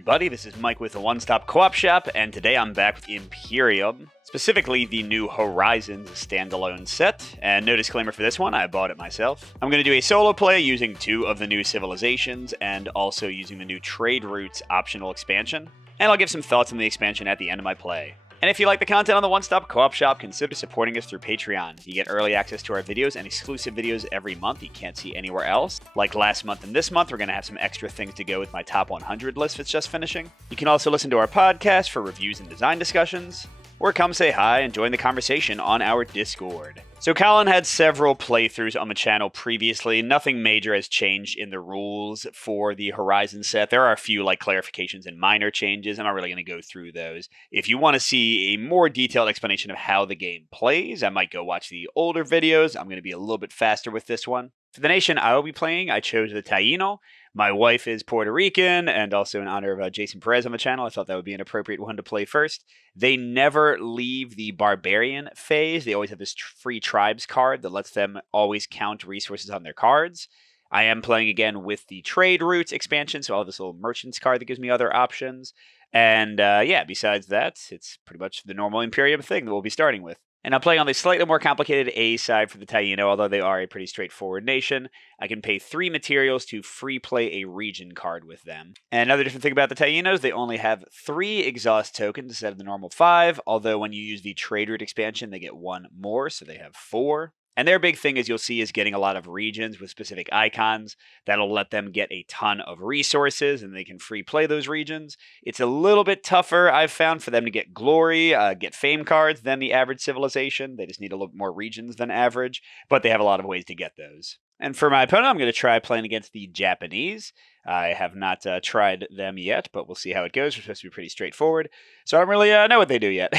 everybody, this is Mike with the One Stop Co-op Shop, and today I'm back with Imperium, specifically the new Horizons standalone set, and no disclaimer for this one, I bought it myself. I'm going to do a solo play using 2 of the new civilizations, and also using the new Trade Routes optional expansion, and I'll give some thoughts on the expansion at the end of my play. And if you like the content on the One Stop Co-op Shop, consider supporting us through Patreon. You get early access to our videos and exclusive videos every month you can't see anywhere else. Like last month and this month, we're going to have some extra things to go with my top 100 list that's just finishing. You can also listen to our podcast for reviews and design discussions, or come say hi and join the conversation on our Discord. So Colin had several playthroughs on the channel previously. Nothing major has changed in the rules for the Horizon set. There are a few clarifications and minor changes. I'm not really going to go through those. If you want to see a more detailed explanation of how the game plays, I might go watch the older videos. I'm going to be a little bit faster with this one. For the nation I will be playing, I chose the Taino. My wife is Puerto Rican, and also in honor of Jason Perez on the channel, I thought that would be an appropriate one to play first. They never leave the barbarian phase. They always have this free tribes card that lets them always count resources on their cards. I am playing again with the Trade Routes expansion, so I'll have this little merchants card that gives me other options. And yeah, besides that, it's pretty much the normal Imperium thing that we'll be starting with. And I'm playing on the slightly more complicated A side for the Taino, although they are a pretty straightforward nation. I can pay 3 materials to free play a region card with them. And another different thing about the Tainos, they only have 3 exhaust tokens instead of the normal 5, although when you use the Trade Route expansion, they get 1 more, so they have 4. And their big thing, as you'll see, is getting a lot of regions with specific icons. That'll let them get a ton of resources, and they can free play those regions. It's a little bit tougher, I've found, for them to get glory, get fame cards than the average civilization. They just need a little bit more regions than average, but they have a lot of ways to get those. And for my opponent, I'm going to try playing against the Japanese. I have not tried them yet, but we'll see how it goes. It's supposed to be pretty straightforward, so I don't really know what they do yet.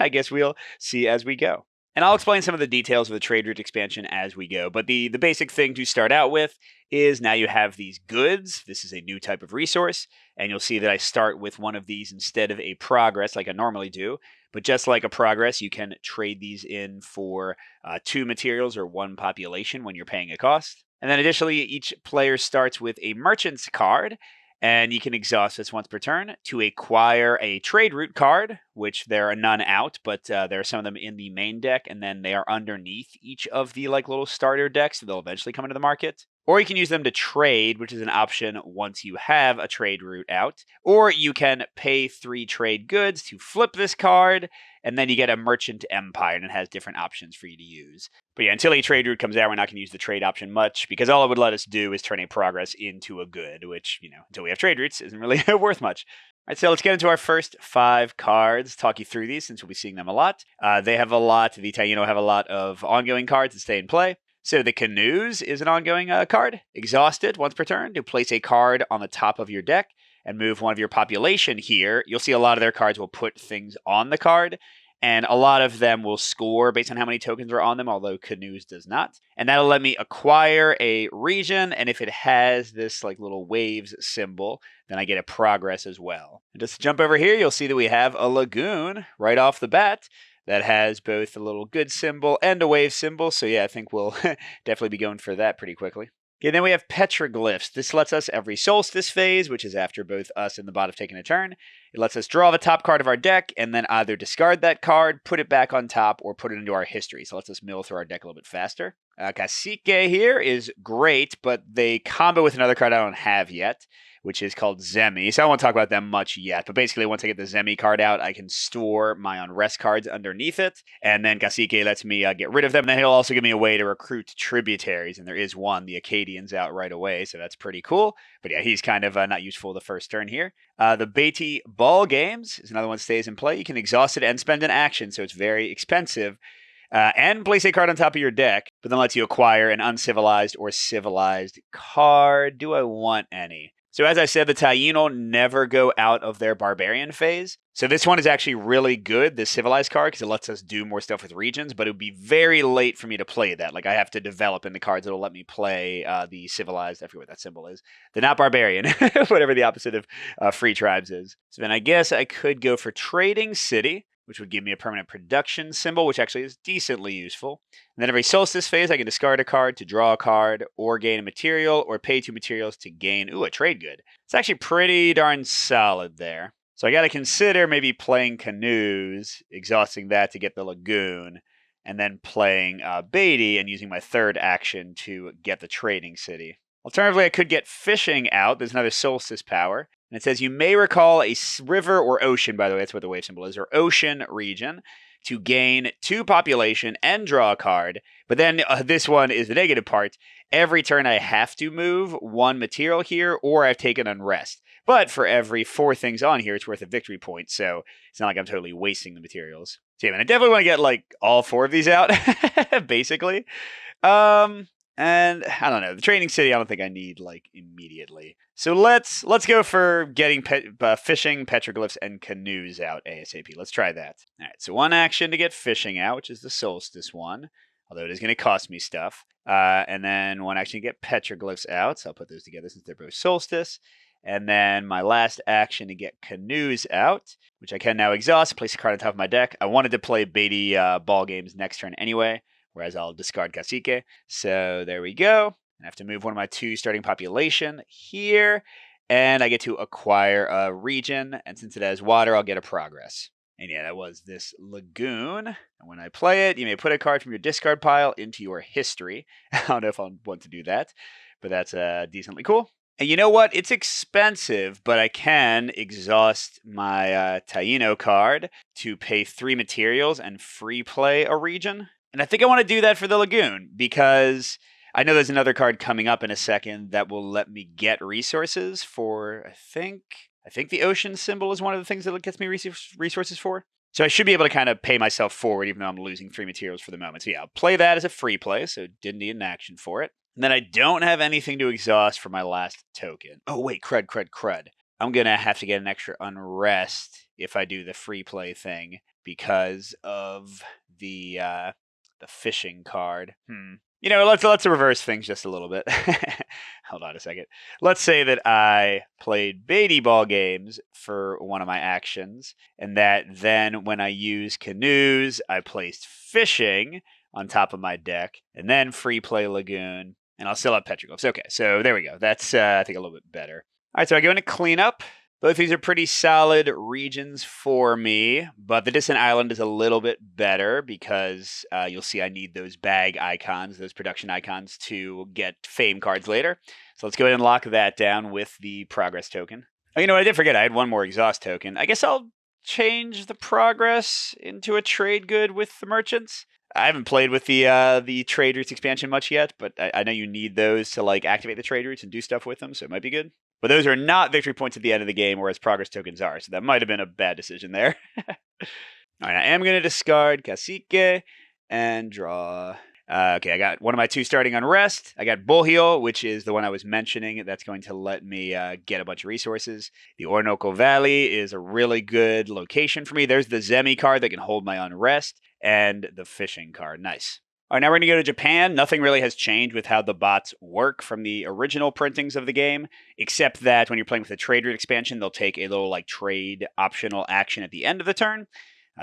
I guess we'll see as we go. And I'll explain some of the details of the Trade Route expansion as we go, but the basic thing to start out with is now you have these goods. This is a new type of resource, and you'll see that I start with one of these instead of a progress like I normally do. But just like a progress, you can trade these in for 2 materials or 1 population when you're paying a cost. And then additionally, each player starts with a merchant's card, and you can exhaust this once per turn to acquire a Trade Route card, which there are none out, but there are some of them in the main deck, and then they are underneath each of the little starter decks, so they'll eventually come into the market. Or you can use them to trade, which is an option once you have a Trade Route out. Or you can pay 3 trade goods to flip this card, and then you get a Merchant Empire, and it has different options for you to use. But yeah, until a Trade Route comes out, we're not going to use the trade option much, because all it would let us do is turn a progress into a good, which, until we have Trade Routes, isn't really worth much. All right, so let's get into our first 5 cards, talk you through these since we'll be seeing them a lot. They have a lot, the Taino have a lot of ongoing cards that stay in play. So the Canoes is an ongoing card. Exhaust it once per turn to place a card on the top of your deck and move one of your population here. You'll see a lot of their cards will put things on the card, and a lot of them will score based on how many tokens are on them, although Canoes does not. And that'll let me acquire a region, and if it has this little waves symbol, then I get a progress as well. And just to jump over here, you'll see that we have a lagoon right off the bat that has both a little good symbol and a wave symbol. So yeah, I think we'll definitely be going for that pretty quickly. Okay, then we have petroglyphs. This lets us every solstice phase, which is after both us and the bot have taken a turn. It lets us draw the top card of our deck and then either discard that card, put it back on top, or put it into our history. So it lets us mill through our deck a little bit faster. Cacique here is great, but they combo with another card I don't have yet, which is called Zemi. So I won't talk about them much yet, but basically once I get the Zemi card out, I can store my unrest cards underneath it, and then Cacique lets me get rid of them. And then he'll also give me a way to recruit tributaries, and there is one, the Acadians, out right away, so that's pretty cool. But yeah, he's kind of not useful the first turn here. The Beatty Ball Games is another one that stays in play. You can exhaust it and spend an action, so it's very expensive. And place a card on top of your deck, but then lets you acquire an uncivilized or civilized card. Do I want any? So as I said, the Taino never go out of their barbarian phase. So this one is actually really good, this civilized card, because it lets us do more stuff with regions, but it would be very late for me to play that. I have to develop in the cards that'll let me play the civilized, I forget what that symbol is. The not barbarian, whatever the opposite of free tribes is. So then I guess I could go for Trading City. which would give me a permanent production symbol, which actually is decently useful. And then every solstice phase, I can discard a card to draw a card, or gain a material, or pay 2 materials to gain, a trade good. It's actually pretty darn solid there. So I got to consider maybe playing Canoes, exhausting that to get the Lagoon, and then playing Beatty and using my third action to get the Trading City. Alternatively, I could get Fishing out. There's another Solstice power. And it says you may recall a river or ocean, by the way, that's what the wave symbol is, or ocean region, to gain 2 population and draw a card. But then this one is the negative part. Every turn I have to move 1 material here, or I've taken Unrest. But for every 4 things on here, it's worth a victory point, so it's not like I'm totally wasting the materials. So yeah, man, I definitely want to get like all 4 of these out, basically. And I don't know, the Trading City I don't think I need like immediately. So let's go for getting Fishing, Petroglyphs, and Canoes out ASAP. Let's try that. All right, so 1 action to get Fishing out, which is the Solstice one, although it is going to cost me stuff. And then 1 action to get Petroglyphs out, so I'll put those together since they're both Solstice. And then my last action to get Canoes out, which I can now exhaust, place a card on top of my deck. I wanted to play Beatty ball games next turn anyway, whereas I'll discard Cacique. So there we go. I have to move 1 of my 2 starting population here, and I get to acquire a region, and since it has water, I'll get a progress. And yeah, that was this Lagoon. And when I play it, you may put a card from your discard pile into your history. I don't know if I'll want to do that, but that's decently cool. And you know what? It's expensive, but I can exhaust my Taino card to pay 3 materials and free play a region. And I think I want to do that for the Lagoon, because I know there's another card coming up in a second that will let me get resources for, I think the ocean symbol is one of the things that gets me resources for. So I should be able to kind of pay myself forward, even though I'm losing 3 materials for the moment. So yeah, I'll play that as a free play, so didn't need an action for it. And then I don't have anything to exhaust for my last token. Oh, wait, crud. I'm going to have to get an extra Unrest if I do the free play thing because of the Fishing card. You know, let's reverse things just a little bit. Hold on a second. Let's say that I played Beatty ball games for one of my actions, and that then when I use Canoes, I placed Fishing on top of my deck, and then free play Lagoon, and I'll still have Petroglyphs. Okay, so there we go. That's, I think, a little bit better. All right, so I go into cleanup. Both these are pretty solid regions for me, but the Distant Island is a little bit better because you'll see I need those bag icons, those production icons, to get fame cards later. So let's go ahead and lock that down with the progress token. Oh, you know what? I did forget. I had 1 more exhaust token. I guess I'll change the progress into a trade good with the merchants. I haven't played with the trade routes expansion much yet, but I know you need those to like activate the trade routes and do stuff with them, so it might be good. But those are not victory points at the end of the game, whereas progress tokens are, so that might have been a bad decision there. All right, I am going to discard Cacique and draw. Okay, I got 1 of my 2 starting Unrest. I got Bullheel, which is the one I was mentioning. That's going to let me get a bunch of resources. The Orinoco Valley is a really good location for me. There's the Zemi card that can hold my Unrest, and the Fishing card. Nice. All right, now we're going to go to Japan. Nothing really has changed with how the bots work from the original printings of the game, except that when you're playing with the trade route expansion, they'll take a little like trade optional action at the end of the turn.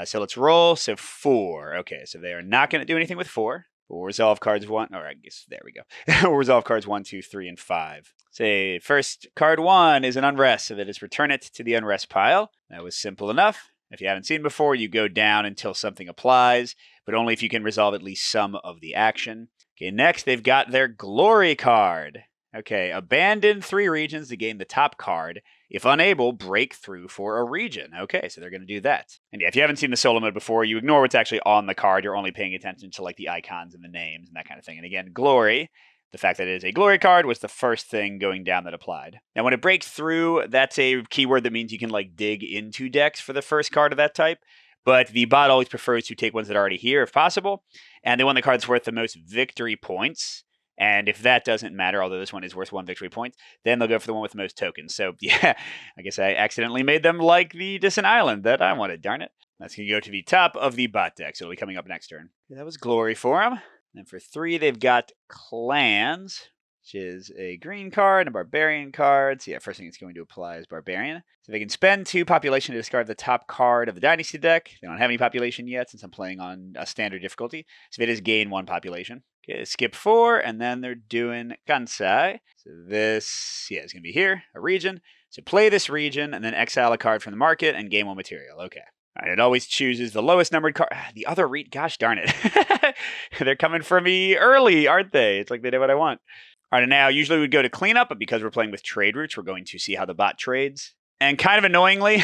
So let's roll. So 4. Okay, so they are not going to do anything with 4. We'll resolve cards 1. All right, I guess there we go. We'll resolve cards 1, 2, 3, and 5. Say first card 1 is an Unrest, so that is return it to the Unrest pile. That was simple enough. If you haven't seen before, you go down until something applies, but only if you can resolve at least some of the action. Okay, next they've got their Glory card. Okay, abandon 3 regions to gain the top card. If unable, break through for a region. Okay, so they're going to do that. And yeah, if you haven't seen the solo mode before, you ignore what's actually on the card. You're only paying attention to like the icons and the names and that kind of thing. And again, Glory, the fact that it is a Glory card was the first thing going down that applied. Now, when it breaks through, that's a keyword that means you can like dig into decks for the first card of that type. But the bot always prefers to take ones that are already here if possible. And they want the card that's worth the most victory points. And if that doesn't matter, although this one is worth 1 victory point, then they'll go for the one with the most tokens. So yeah, I guess I accidentally made them like the Distant Island that I wanted, darn it. That's going to go to the top of the bot deck, so it'll be coming up next turn. That was Glory for them. And for 3, they've got Clans. which is a green card and a barbarian card. So yeah, first thing it's going to apply is barbarian. So they can spend 2 population to discard the top card of the dynasty deck. They don't have any population yet since I'm playing on a standard difficulty. So they just gain 1 population. Okay, skip 4, and then they're doing Kansai. So this, yeah, is going to be here, a region. So play this region, and then exile a card from the market and gain 1 material. Okay. All right, it always chooses the lowest numbered card. The other gosh darn it. They're coming for me early, aren't they? It's like they did what I want. All right, and now usually we'd go to cleanup, but because we're playing with trade routes, we're going to see how the bot trades. And kind of annoyingly,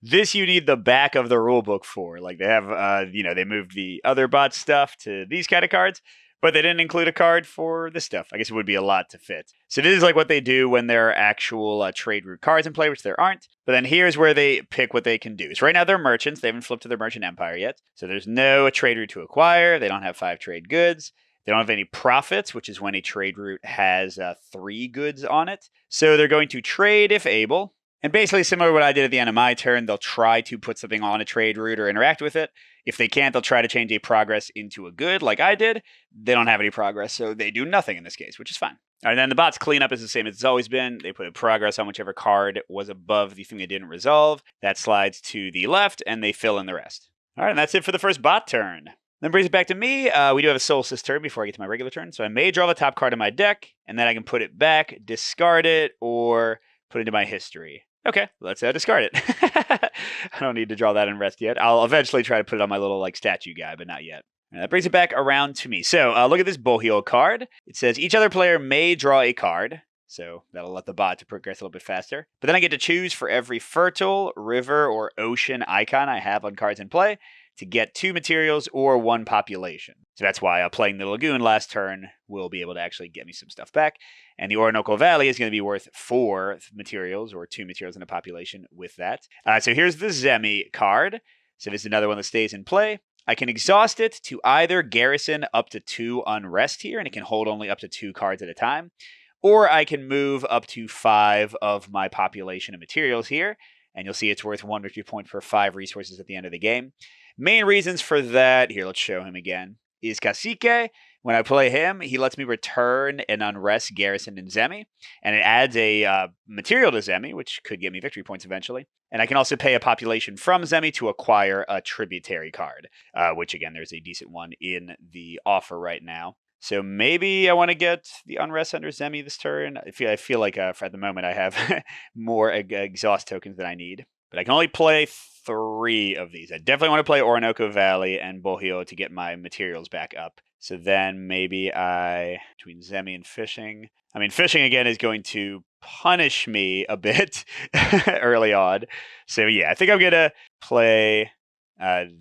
this you need the back of the rulebook for. Like they have, they moved the other bot stuff to these kind of cards, but they didn't include a card for this stuff. I guess it would be a lot to fit. So this is like what they do when there are actual trade route cards in play, which there aren't. But then here's where they pick what they can do. So right now they're merchants. They haven't flipped to their merchant empire yet. So there's no trade route to acquire. They don't have 5 trade goods. They don't have any profits, which is when a trade route has 3 goods on it. So they're going to trade if able. And basically similar to what I did at the end of my turn, they'll try to put something on a trade route or interact with it. If they can't, they'll try to change a progress into a good like I did. They don't have any progress, so they do nothing in this case, which is fine. All right, and then the bot's cleanup is the same as it's always been. They put a progress on whichever card was above the thing they didn't resolve. That slides to the left, and they fill in the rest. All right, and that's it for the first bot turn. Then brings it back to me. We do have a Solstice turn before I get to my regular turn. So I may draw the top card of my deck, and then I can put it back, discard it, or put it into my history. Okay, let's discard it. I don't need to draw that in rest yet. I'll eventually try to put it on my little statue guy, but not yet. And that brings it back around to me. So look at this Bohio card. It says each other player may draw a card. So that'll let the bot to progress a little bit faster. But then I get to choose for every fertile, river, or ocean icon I have on cards in play to get 2 materials or 1 population. So that's why playing the Lagoon last turn will be able to actually get me some stuff back. And the Orinoco Valley is going to be worth 4 materials or 2 materials in a population with that. So here's the Zemi card. So this is another one that stays in play. I can exhaust it to either garrison up to 2 unrest here, and it can hold only up to 2 cards at a time. Or I can move up to 5 of my population and materials here. And you'll see it's worth 1 victory point per 5 resources at the end of the game. Main reasons for that, here, let's show him again, is Cacique. When I play him, he lets me return an unrest garrison in Zemi, and it adds a material to Zemi, which could get me victory points eventually. And I can also pay a population from Zemi to acquire a tributary card, which, again, there's a decent one in the offer right now. So maybe I want to get the unrest under Zemi this turn. I feel like for at the moment I have more exhaust tokens than I need. But I can only play 3 of these. I definitely want to play Orinoco Valley and Bohio to get my materials back up. So then maybe between Zemi and fishing. I mean, fishing again is going to punish me a bit early on. So yeah, I think I'm going to play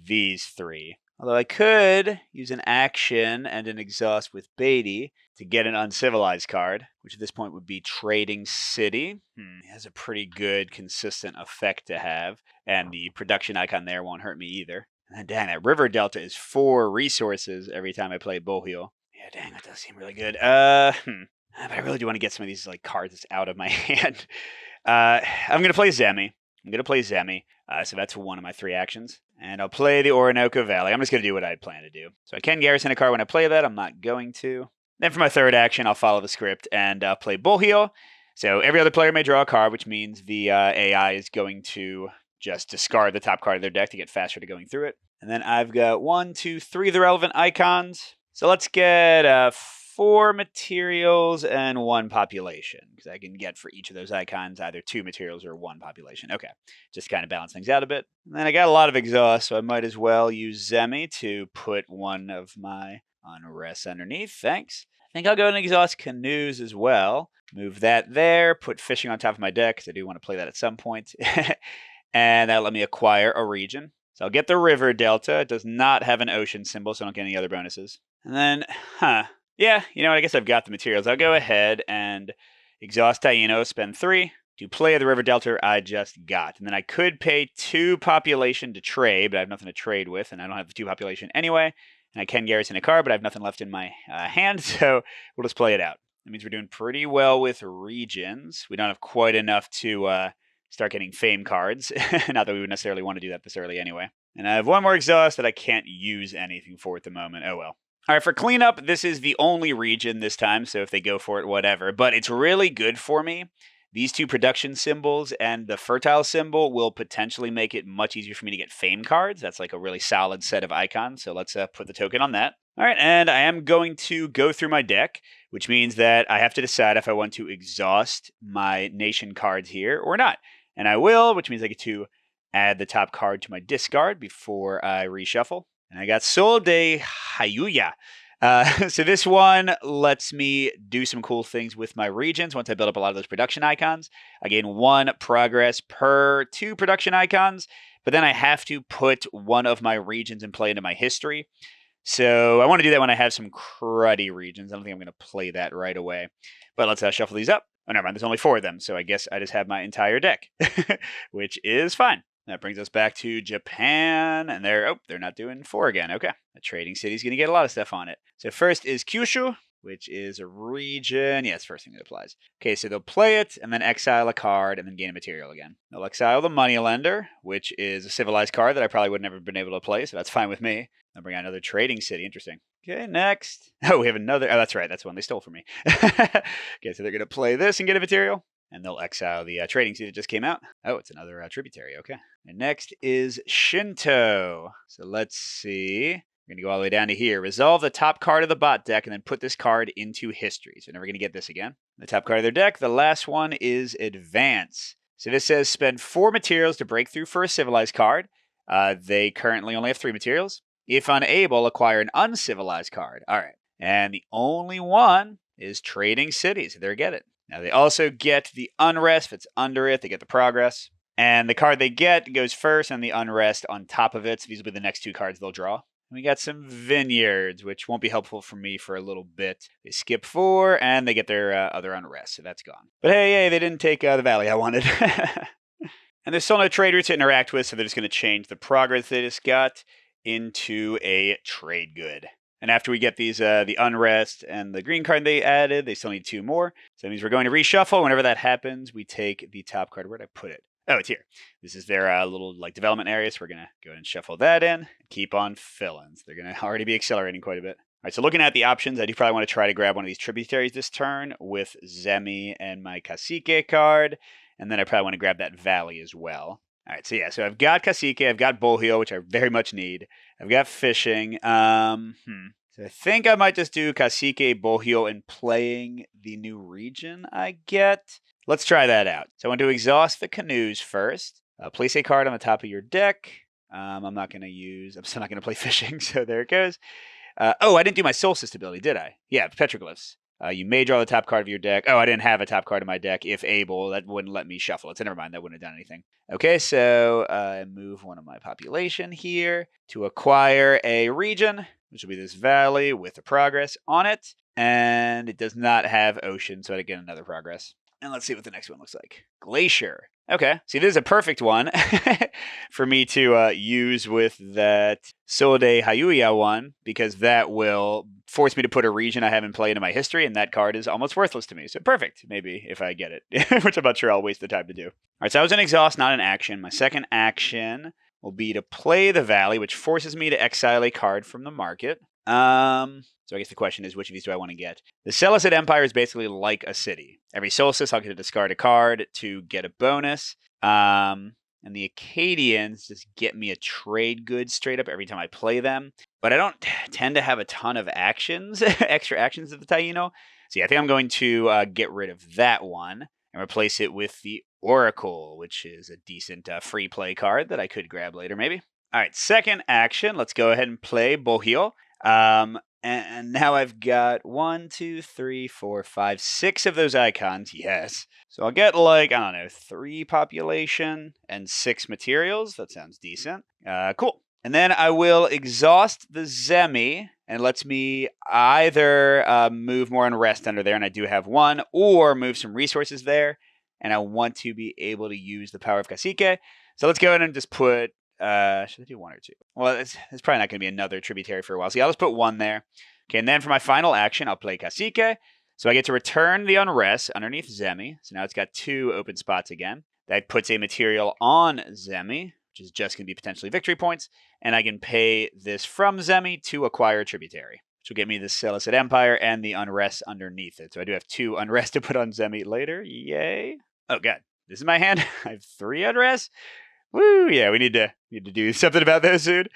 these 3. Although I could use an action and an exhaust with Beatty to get an uncivilized card, which at this point would be Trading City. It has a pretty good, consistent effect to have, and the production icon there won't hurt me either. And dang, that River Delta is 4 resources every time I play Bohio. Yeah, dang, that does seem really good. But I really do want to get some of these cards out of my hand. I'm going to play Zemi. So that's 1 of my 3 actions. And I'll play the Orinoco Valley. I'm just going to do what I plan to do. So I can garrison a card when I play that. I'm not going to. Then for my 3rd action, I'll follow the script and play Bohio. So every other player may draw a card, which means the AI is going to just discard the top card of their deck to get faster to going through it. And then I've got 1, 2, 3 of the relevant icons. So let's get 4 materials and 1 population, because I can get for each of those icons either 2 materials or 1 population. Okay, just kind of balance things out a bit. And then I got a lot of exhaust, so I might as well use Zemi to put 1 of my unrests underneath. Thanks. I think I'll go and exhaust canoes as well. Move that there, put fishing on top of my deck, because I do want to play that at some point. And that'll let me acquire a region. So I'll get the River Delta. It does not have an ocean symbol, so I don't get any other bonuses. And then, yeah, you know what? I guess I've got the materials. I'll go ahead and exhaust Taino, spend 3 to play the River Delta I just got. And then I could pay 2 population to trade, but I have nothing to trade with, and I don't have the 2 population anyway. And I can garrison a card, but I have nothing left in my hand, so we'll just play it out. That means we're doing pretty well with regions. We don't have quite enough to start getting fame cards. Not that we would necessarily want to do that this early anyway. And I have 1 more exhaust that I can't use anything for at the moment. Oh well. All right, for cleanup, this is the only region this time, so if they go for it, whatever. But it's really good for me. These two production symbols and the fertile symbol will potentially make it much easier for me to get fame cards. That's like a really solid set of icons, so let's put the token on that. All right, and I am going to go through my deck, which means that I have to decide if I want to exhaust my nation cards here or not. And I will, which means I get to add the top card to my discard before I reshuffle. And I got Sol de Hayuya. So this one lets me do some cool things with my regions. Once I build up a lot of those production icons, I gain 1 progress per 2 production icons, but then I have to put one of my regions in play into my history. So I want to do that when I have some cruddy regions. I don't think I'm going to play that right away. But let's shuffle these up. Oh, never mind. There's only 4 of them, so I guess I just have my entire deck, which is fine. That brings us back to Japan, and they're not doing 4 again. Okay, the trading city's going to get a lot of stuff on it. So first is Kyushu, which is a region. Yeah, it's the first thing that applies. Okay, so they'll play it, and then exile a card, and then gain a material again. They'll exile the Moneylender, which is a civilized card that I probably would never have been able to play, so that's fine with me. I'll bring out another trading city. Interesting. Okay, next. Oh, we have another. Oh, that's right. That's one they stole from me. Okay, so they're going to play this and get a material. And they'll exile the trading seat that just came out. Oh, it's another tributary. Okay. And next is Shinto. So let's see. We're going to go all the way down to here. Resolve the top card of the bot deck and then put this card into history. So we're never going to get this again. The top card of their deck, the last one is Advance. So this says spend 4 materials to break through for a civilized card. They currently only have 3 materials. If unable, acquire an uncivilized card. All right. And the only one is Trading Cities. They're get it. Now, they also get the Unrest. If it's under it, they get the Progress. And the card they get goes first, and the Unrest on top of it. So these will be the next 2 cards they'll draw. And we got some Vineyards, which won't be helpful for me for a little bit. They skip 4, and they get their other Unrest, so that's gone. But hey, they didn't take the Valley I wanted. And there's still no trade route to interact with, so they're just going to change the Progress they just got into a trade good. And after we get these, the Unrest and the green card they added, they still need 2 more. So that means we're going to reshuffle. Whenever that happens, we take the top card. Where did I put it? Oh, it's here. This is their little development area. So we're going to go ahead and shuffle that in. Keep on filling. So they're going to already be accelerating quite a bit. All right, so looking at the options, I do probably want to try to grab one of these tributaries this turn with Zemi and my Cacique card. And then I probably want to grab that Valley as well. All right, so yeah, so I've got Cacique, I've got Bohio, which I very much need. I've got Fishing. So I think I might just do Cacique, Bohio, and playing the new region I get. Let's try that out. So I want to exhaust the canoes first. Place a card on the top of your deck. I'm still not going to play Fishing, so there it goes. Oh, I didn't do my Solstice ability, did I? Yeah, Petroglyphs. You may draw the top card of your deck. Oh, I didn't have a top card in my deck. If able, that wouldn't let me shuffle it. So never mind, that wouldn't have done anything. Okay, so I move one of my population here to acquire a region, which will be this valley with a progress on it. And it does not have ocean, so I get another progress. And let's see what the next one looks like. Glacier. Okay, see, this is a perfect one for me to use with that Sol de Hayuya one, because that will force me to put a region I haven't played in my history, and that card is almost worthless to me. So perfect, maybe, if I get it, which I'm not sure I'll waste the time to do. All right, so that was an exhaust, not an action. My second action will be to play the Valley, which forces me to exile a card from the market. So I guess the question is, which of these do I want to get? The Seleucid Empire is basically like a city. Every solstice, I'll get to discard a card to get a bonus. And the Acadians just get me a trade good straight up every time I play them. But I don't tend to have a ton of actions, extra actions of the Taino. So yeah, I think I'm going to get rid of that one and replace it with the Oracle, which is a decent free play card that I could grab later maybe. All right, second action. Let's go ahead and play Bohio. And now I've got 1, 2, 3, 4, 5, 6 of those icons. Yes. So I'll get 3 population and 6 materials. That sounds decent. Cool. And then I will exhaust the Zemi, and it lets me either move more Unrest under there, and I do have 1, or move some resources there, and I want to be able to use the power of Cacique. So let's go ahead and just put... should I do 1 or 2? Well, it's probably not going to be another tributary for a while. So yeah, I'll just put 1 there. Okay, and then for my final action, I'll play Cacique. So I get to return the Unrest underneath Zemi. So now it's got 2 open spots again. That puts a material on Zemi, which is just going to be potentially victory points. And I can pay this from Zemi to acquire a tributary. which will get me the Seleucid Empire and the Unrest underneath it. So I do have 2 Unrest to put on Zemi later. Yay. Oh, God. This is my hand. I have 3 Unrest. Woo, yeah, we need to do something about those soon.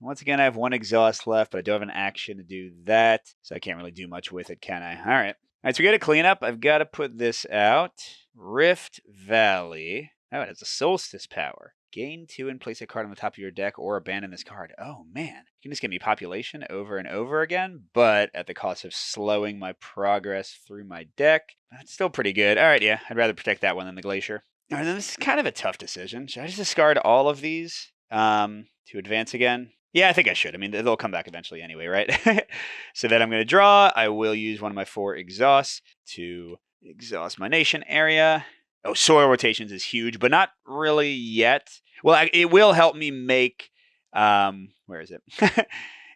Once again, I have 1 exhaust left, but I do have an action to do that, so I can't really do much with it, can I? All right. All right, so we got to clean up. I've got to put this out. Rift Valley. Oh, it has a Solstice power. Gain 2 and place a card on the top of your deck or abandon this card. Oh, man. You can just give me population over and over again, but at the cost of slowing my progress through my deck. That's still pretty good. All right, yeah. I'd rather protect that one than the Glacier. All right, then this is kind of a tough decision. Should I just discard all of these to advance again? Yeah, I think I should. I mean, they'll come back eventually anyway, right? So then I'm going to draw. I will use one of my 4 exhausts to exhaust my nation area. Oh, soil rotations is huge, but not really yet. Well, it will help me make... where is it?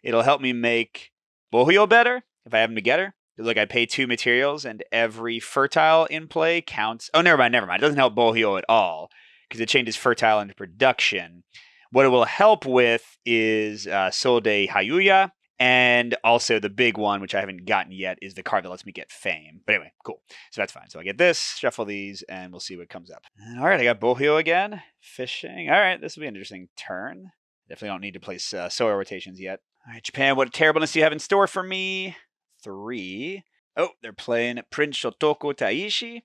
It'll help me make Bohio better if I have him together. Look, I pay 2 materials, and every fertile in play counts. Oh, never mind. It doesn't help Bohio at all, because it changes fertile into production. What it will help with is Sol de Hayuya, and also the big one, which I haven't gotten yet, is the card that lets me get fame. But anyway, cool. So that's fine. So I get this, shuffle these, and we'll see what comes up. All right, I got Bohio again. Fishing. All right, this will be an interesting turn. Definitely don't need to place soil rotations yet. All right, Japan, what terribleness do you have in store for me? 3. Oh, they're playing Prince Shotoko Taishi,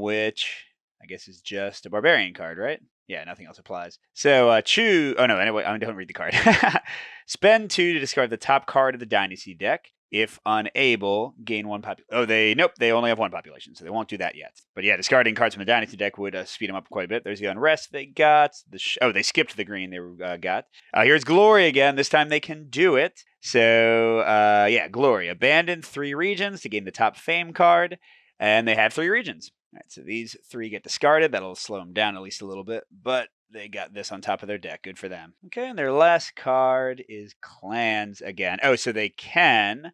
which I guess is just a barbarian card, right? Yeah, nothing else applies. So choose... Oh, no, anyway, I don't read the card. Spend 2 to discard the top card of the Dynasty deck. If unable, gain 1 population. Oh, they only have 1 population, so they won't do that yet. But yeah, discarding cards from the Dynasty deck would speed them up quite a bit. There's the Unrest they got. They skipped the green they got. Here's Glory again. This time they can do it. So, yeah, Glory. Abandon 3 regions to gain the top Fame card, and they have 3 regions. All right, so these 3 get discarded. That'll slow them down at least a little bit, but they got this on top of their deck. Good for them. Okay, and their last card is Clans again. Oh, so they can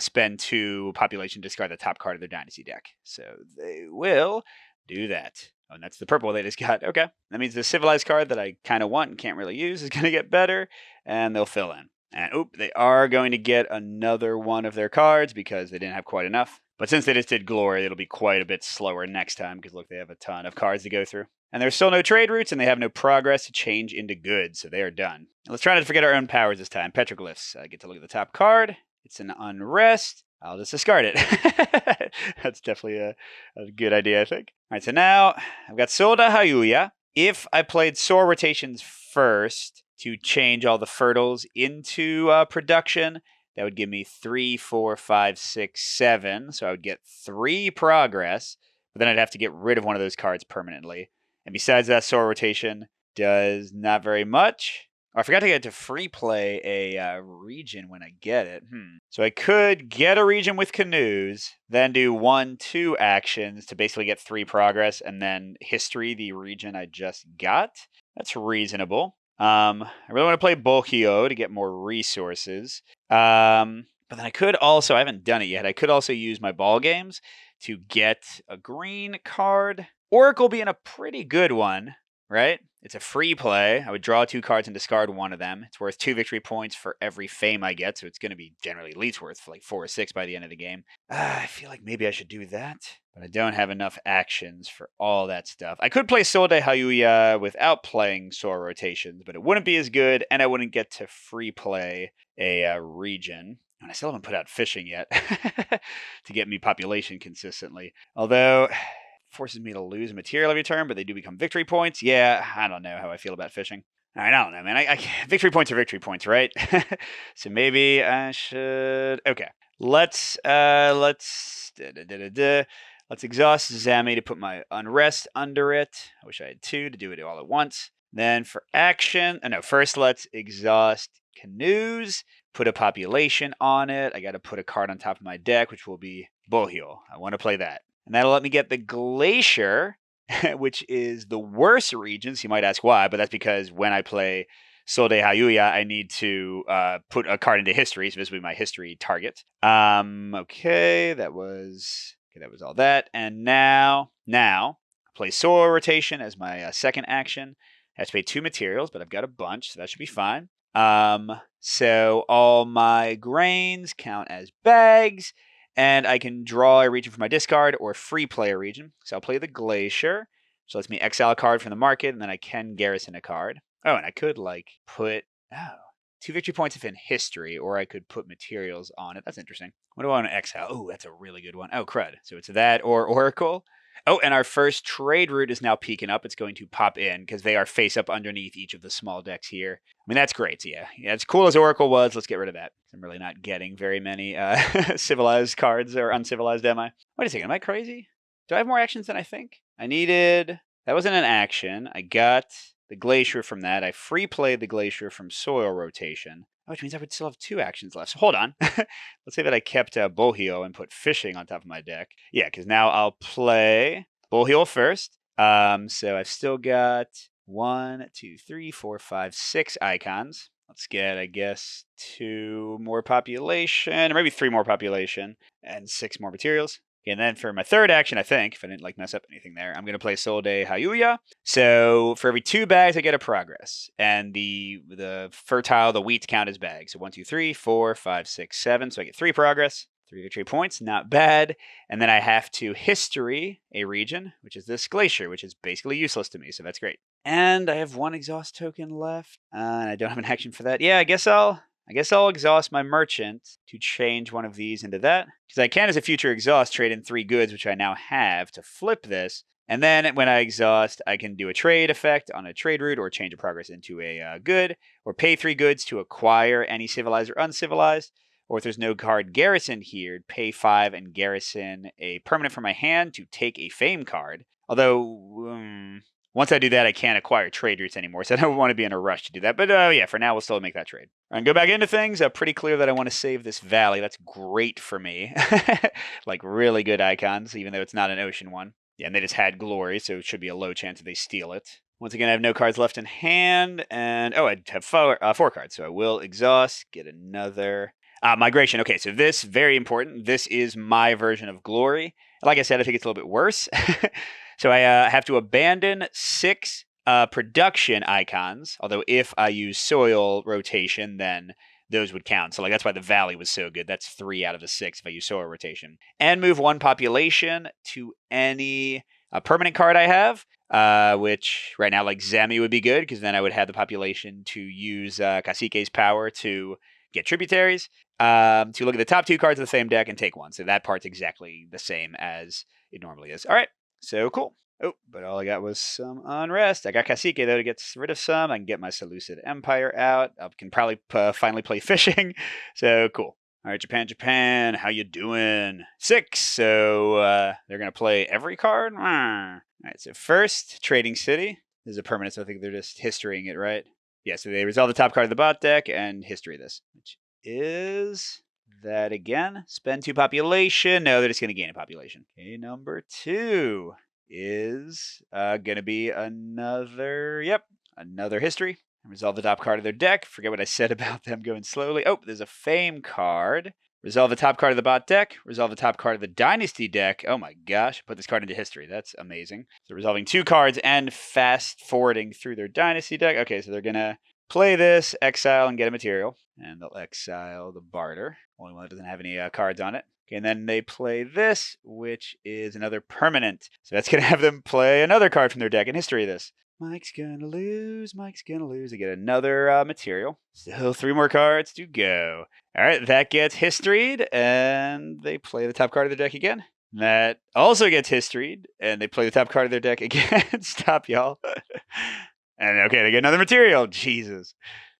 spend 2 population, discard the top card of their Dynasty deck. So they will do that. Oh, and that's the purple they just got. Okay, that means the Civilized card that I kind of want and can't really use is going to get better, and they'll fill in. And oop, they are going to get another one of their cards because they didn't have quite enough. But since they just did Glory, it'll be quite a bit slower next time because, look, they have a ton of cards to go through. And there's still no trade routes, and they have no progress to change into goods, so they are done. Let's try not to forget our own powers this time. Petroglyphs. I get to look at the top card. It's an Unrest. I'll just discard it. That's definitely a good idea, I think. All right, so now I've got Solda Hayuya. If I played Soul Rotations first to change all the fertiles into production, that would give me 3, 4, 5, 6, 7. So I would get 3 progress, but then I'd have to get rid of one of those cards permanently. And besides that, Soul Rotation does not very much. Oh, I forgot to get to free play a region when I get it. So I could get a region with canoes, then do 1, 2 actions to basically get 3 progress, and then history the region I just got. That's reasonable. I really want to play Bolkio to get more resources. But then I could also, I haven't done it yet, I could also use my ball games to get a green card. Oracle being a pretty good one, right? It's a free play. I would draw 2 cards and discard one of them. It's worth 2 victory points for every fame I get, so it's going to be generally at least worth like 4 or 6 by the end of the game. I feel like maybe I should do that, but I don't have enough actions for all that stuff. I could play Sol de Hayuya without playing Soul Rotations, but it wouldn't be as good, and I wouldn't get to free play a region. And I still haven't put out fishing yet to get me population consistently. Although forces me to lose material every turn, but they do become victory points. Yeah, I don't know how I feel about fishing. All right, I don't know, man. Victory points are victory points, right? So maybe I should. Okay, let's exhaust Zami to put my Unrest under it. I wish I had 2 to do it all at once. Then for action, first let's exhaust Canoes. Put a population on it. I got to put a card on top of my deck, which will be Bohio. I want to play that. And that'll let me get the Glacier, which is the worst region. So you might ask why, but that's because when I play Sol de Hayuya, I need to put a card into history. So this will be my history target. Okay, that was all that. And now I play Soul Rotation as my second action. I have to pay 2 materials, but I've got a bunch, so that should be fine. So all my grains count as bags, and I can draw a region from my discard or free play a region. So I'll play the Glacier, which lets me exile a card from the market, and then I can garrison a card. Oh, and I could put 2 victory points if in history, or I could put materials on it. That's interesting. What do I want to exile? Oh, that's a really good one. Oh, crud. So it's that or Oracle. Oh, and our first trade route is now peeking up. It's going to pop in because they are face up underneath each of the small decks here. I mean, that's great. So yeah, as cool as Oracle was, let's get rid of that. I'm really not getting very many civilized cards, or uncivilized, am I? Wait a second, am I crazy? Do I have more actions than I think? That wasn't an action. I got the Glacier from that. I free played the Glacier from Soil Rotation, which means I would still have 2 actions left. So hold on. Let's say that I kept Bohio and put Fishing on top of my deck. Yeah, because now I'll play Bohio first. So I've still got 1, 2, 3, 4, 5, 6 icons. Let's get, I guess, 2 more population, or maybe 3 more population, and 6 more materials. And then for my third action, I think, if I didn't mess up anything there, I'm going to play Sol de Hayuya. So for every 2 bags, I get a progress. And the fertile, the wheat count as bags. So 1, 2, 3, 4, 5, 6, 7. So I get 3 progress, 3 victory points, not bad. And then I have to history a region, which is this Glacier, which is basically useless to me. So that's great. And I have 1 exhaust token left. And I don't have an action for that. Yeah, I guess I'll exhaust my merchant to change one of these into that. Because I can, as a future exhaust, trade in 3 goods, which I now have, to flip this. And then when I exhaust, I can do a trade effect on a trade route, or change a progress into a good, or pay 3 goods to acquire any civilized or uncivilized. Or if there's no card garrison here, pay 5 and garrison a permanent from my hand to take a fame card. Although, once I do that, I can't acquire trade routes anymore, so I don't want to be in a rush to do that. But yeah, for now, we'll still make that trade. And go back into things. Pretty clear that I want to save this valley. That's great for me. Like really good icons, even though it's not an ocean one. Yeah, and they just had glory, so it should be a low chance that they steal it. Once again, I have no cards left in hand, and I have 4 cards, so I will exhaust, get another migration. Okay, so this, very important. This is my version of glory. Like I said, I think it's a little bit worse. So I have to abandon 6 production icons, although if I use soil rotation, then those would count. So that's why the valley was so good. That's 3 out of the 6 if I use soil rotation. And move 1 population to any permanent card I have, which right now, Zemi would be good, because then I would have the population to use Cacique's power to get tributaries, to look at the top 2 cards of the same deck and take 1. So that part's exactly the same as it normally is. All right. So cool. Oh, but all I got was some unrest. I got Cacique, though, to get rid of some. I can get my Seleucid Empire out. I can probably finally play Fishing. So cool. All right, Japan, how you doing? 6. So they're going to play every card? All right, so first, Trading City. This is a permanent, so I think they're just historying it, right? Yeah, so they resolve the top card of the bot deck and history this, which is that again. Spend 2 population. No, they're just going to gain a population. Okay, number 2 is going to be another history. Resolve the top card of their deck. Forget what I said about them going slowly. Oh, there's a fame card. Resolve the top card of the bot deck. Resolve the top card of the dynasty deck. Oh my gosh, put this card into history. That's amazing. So resolving 2 cards and fast forwarding through their dynasty deck. Okay, so they're going to play this, exile, and get a material. And they'll exile the barter. Only one that doesn't have any cards on it. Okay, and then they play this, which is another permanent. So that's going to have them play another card from their deck and history this. Mike's gonna lose. They get another material. Still 3 more cards to go. All right, that gets historied, and they play the top card of their deck again. That also gets historied, and they play the top card of their deck again. Stop, y'all. And okay, they get another material. Jesus.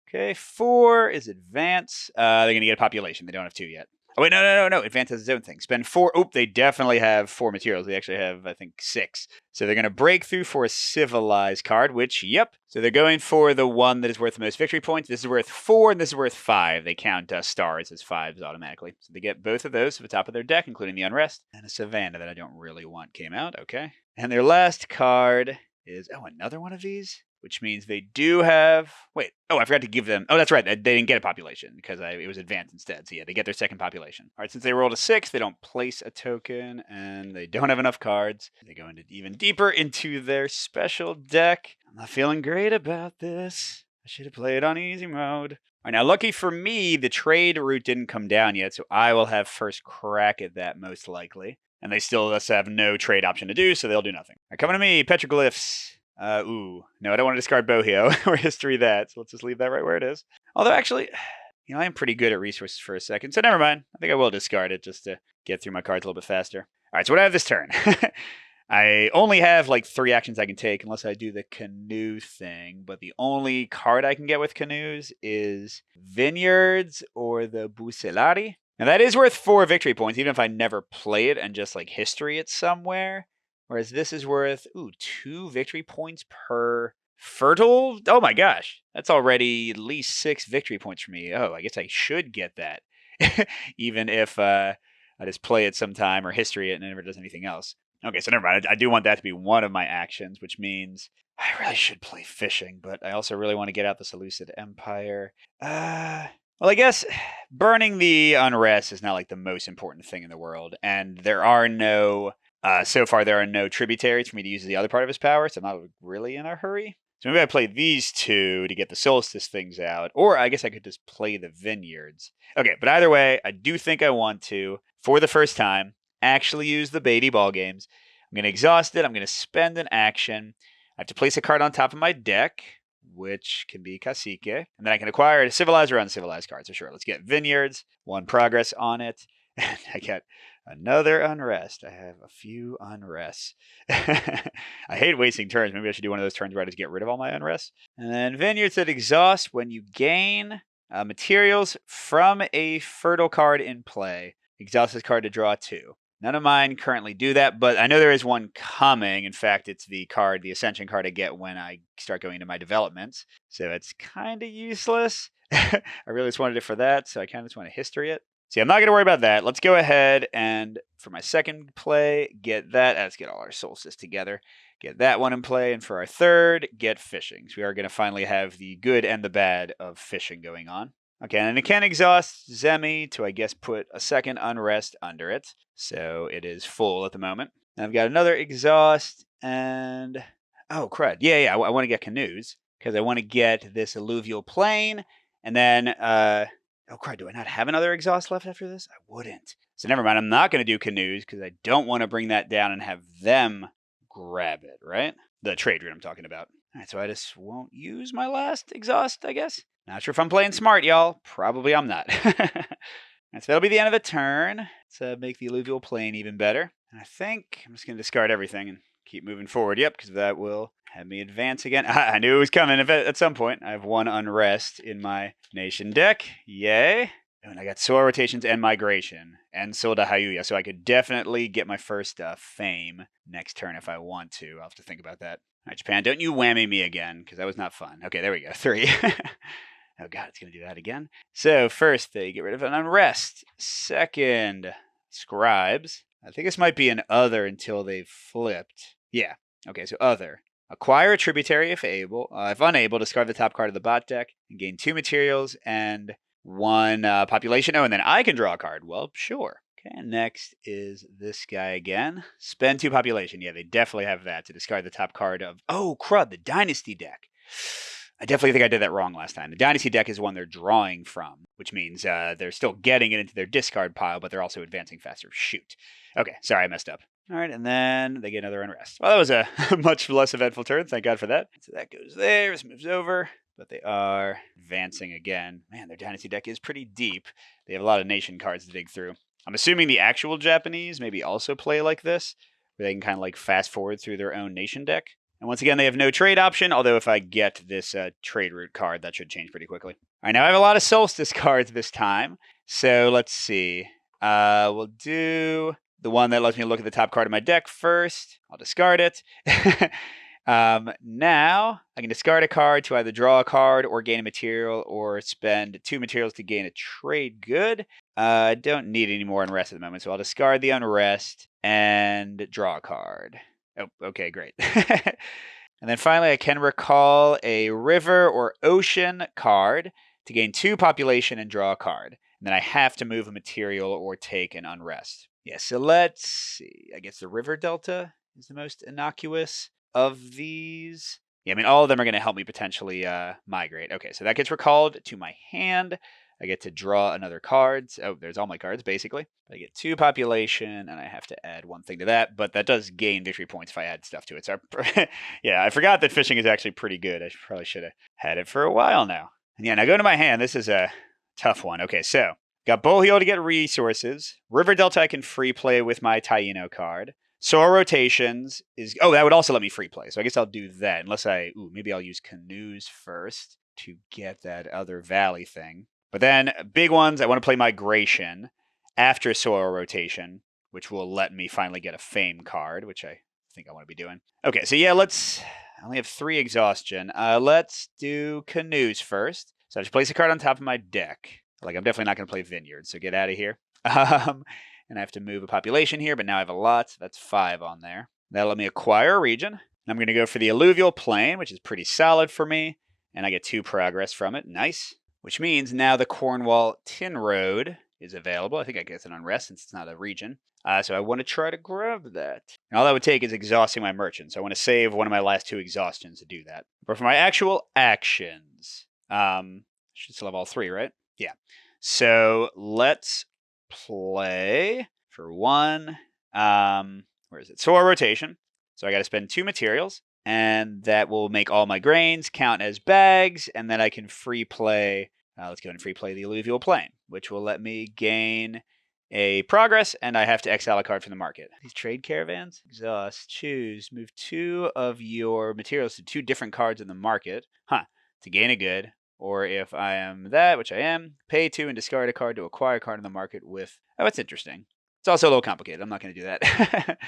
Okay, 4 is advance. They're going to get a population. They don't have 2 yet. Oh, wait, no. Advance has its own thing. Spend 4. Oop, they definitely have 4 materials. They actually have, I think, 6. So they're going to break through for a civilized card, which, yep. So they're going for the one that is worth the most victory points. This is worth 4, and this is worth 5. They count stars as 5s automatically. So they get both of those to the top of their deck, including the Unrest. And a Savannah that I don't really want came out. Okay. And their last card is, another one of these? Which means they do have... Wait. Oh, I forgot to give them... Oh, that's right. They didn't get a population because it was advanced instead. So yeah, they get their second population. All right, since they rolled a 6, they don't place a token, and they don't have enough cards. They go even deeper into their special deck. I'm not feeling great about this. I should have played on easy mode. All right, now, lucky for me, the trade route didn't come down yet, so I will have first crack at that most likely. And they still thus have no trade option to do, so they'll do nothing. All right, coming to me, petroglyphs. No, I don't want to discard Bohio or history that, so let's just leave that right where it is. Although, actually, I am pretty good at resources for a second, so never mind. I think I will discard it just to get through my cards a little bit faster. All right, so what do I have this turn? I only have like 3 actions I can take unless I do the canoe thing, but the only card I can get with canoes is Vineyards or the Bucellari. Now that is worth 4 victory points, even if I never play it and just like history it somewhere. Whereas this is worth, 2 victory points per fertile. Oh my gosh, that's already at least 6 victory points for me. Oh, I guess I should get that, even if I just play it sometime or history it and it never does anything else. Okay, so never mind. I do want that to be one of my actions, which means I really should play fishing, but I also really want to get out the Seleucid Empire. Well, I guess burning the unrest is not like the most important thing in the world, and there are no, so far there are no tributaries for me to use the other part of his power, so I'm not really in a hurry. So maybe I play these 2 to get the solstice things out, or I guess I could just play the vineyards. Okay, but either way, I do think I want to, for the first time, actually use the Beatty ball games. I'm going to exhaust it. I'm going to spend an action. I have to place a card on top of my deck, which can be Cacique. And then I can acquire a civilized or uncivilized card. So sure, let's get Vineyards, 1 progress on it. And I get another unrest. I have a few unrests. I hate wasting turns. Maybe I should do one of those turns where I just get rid of all my unrests. And then Vineyards that exhaust when you gain materials from a fertile card in play. Exhaust this card to draw 2. None of mine currently do that, but I know there is one coming. In fact, it's the card, the Ascension card I get when I start going into my developments. So it's kind of useless. I really just wanted it for that, so I kind of just want to history it. See, I'm not going to worry about that. Let's go ahead and, for my second play, get that. Let's get all our solstice together. Get that one in play, and for our third, get fishing. So we are going to finally have the good and the bad of fishing going on. Okay, and it can exhaust Zemi to, I guess, put a second unrest under it. So it is full at the moment. And I've got another exhaust and... Oh, crud. Yeah, I want to get canoes because I want to get this alluvial plain. And then, oh, crud, do I not have another exhaust left after this? I wouldn't. So never mind, I'm not going to do canoes because I don't want to bring that down and have them grab it, right? The trade route I'm talking about. All right, so I just won't use my last exhaust, I guess. Not sure if I'm playing smart, y'all. Probably I'm not. So that'll be the end of the turn. Let's make the alluvial plain even better. And I think I'm just going to discard everything and keep moving forward. Yep, because that will have me advance again. I knew it was coming at some point. I have 1 unrest in my nation deck. Yay. And I got soil rotations and migration and Silda Hayuya. So I could definitely get my first fame next turn if I want to. I'll have to think about that. All right, Japan, don't you whammy me again, because that was not fun. Okay, there we go. 3. Oh, God, it's going to do that again. So first, they get rid of an unrest. Second, scribes. I think this might be an other until they've flipped. Yeah. Okay, so other. Acquire a tributary if able. If unable, discard the top card of the bot deck and gain 2 materials and 1 population. Oh, and then I can draw a card. Well, sure. Okay, and next is this guy again. Spend 2 population. Yeah, they definitely have that to discard the top card of... Oh, crud, the Dynasty deck. I definitely think I did that wrong last time. The Dynasty deck is one they're drawing from, which means they're still getting it into their discard pile, but they're also advancing faster. Shoot. Okay, sorry, I messed up. All right, and then they get another unrest. Well, that was a much less eventful turn. Thank God for that. So that goes there. This moves over. But they are advancing again. Man, their Dynasty deck is pretty deep. They have a lot of nation cards to dig through. I'm assuming the actual Japanese maybe also play like this, where they can kind of like fast forward through their own nation deck. And once again, they have no trade option, although if I get this trade route card, that should change pretty quickly. All right, now I have a lot of Solstice cards this time. So let's see. We'll do the one that lets me look at the top card of my deck first. I'll discard it. Now, I can discard a card to either draw a card or gain a material or spend 2 materials to gain a trade good. I don't need any more unrest at the moment, so I'll discard the unrest and draw a card. Oh, okay, great. And then finally, I can recall a river or ocean card to gain 2 population and draw a card. And then I have to move a material or take an unrest. Yeah, so let's see. I guess the river delta is the most innocuous of these. Yeah, I mean, all of them are going to help me potentially migrate. Okay, so that gets recalled to my hand. I get to draw another card. Oh, there's all my cards, basically. I get 2 population, and I have to add 1 thing to that, but that does gain victory points if I add stuff to it. So, yeah, I forgot that fishing is actually pretty good. I probably should have had it for a while now. And yeah, now go to my hand. This is a tough one. Okay, so got Bohio to get resources. River Delta I can free play with my Taino card. Soil rotations is... Oh, that would also let me free play. So I guess I'll do that. Unless I... Ooh, maybe I'll use canoes first to get that other valley thing. But then, big ones, I want to play Migration after Soil Rotation, which will let me finally get a Fame card, which I think I want to be doing. Okay, so yeah, let's... I only have 3 Exhaustion. Let's do Canoes first. So I just place a card on top of my deck. Like, I'm definitely not going to play Vineyard, so get out of here. And I have to move a population here, but now I have a lot. That's 5 on there. That'll let me acquire a region. And I'm going to go for the Alluvial Plain, which is pretty solid for me. And I get 2 progress from it. Nice. Which means now the Cornwall Tin Road is available. I think I get an unrest since it's not a region. So I want to try to grab that. And all that would take is exhausting my merchant. So I want to save one of my last 2 exhaustions to do that. But for my actual actions, should still have all 3, right? Yeah. So let's play for 1. Where is it? Soil rotation. So I got to spend 2 materials. And that will make all my grains count as bags, and then I can free play. Let's go ahead and free play the Alluvial Plain, which will let me gain a progress, and I have to exile a card from the market. These trade caravans? Exhaust, choose, move 2 of your materials to 2 different cards in the market. To gain a good. Or if I am that, which I am, pay 2 and discard a card to acquire a card in the market with... Oh, that's interesting. It's also a little complicated. I'm not going to do that.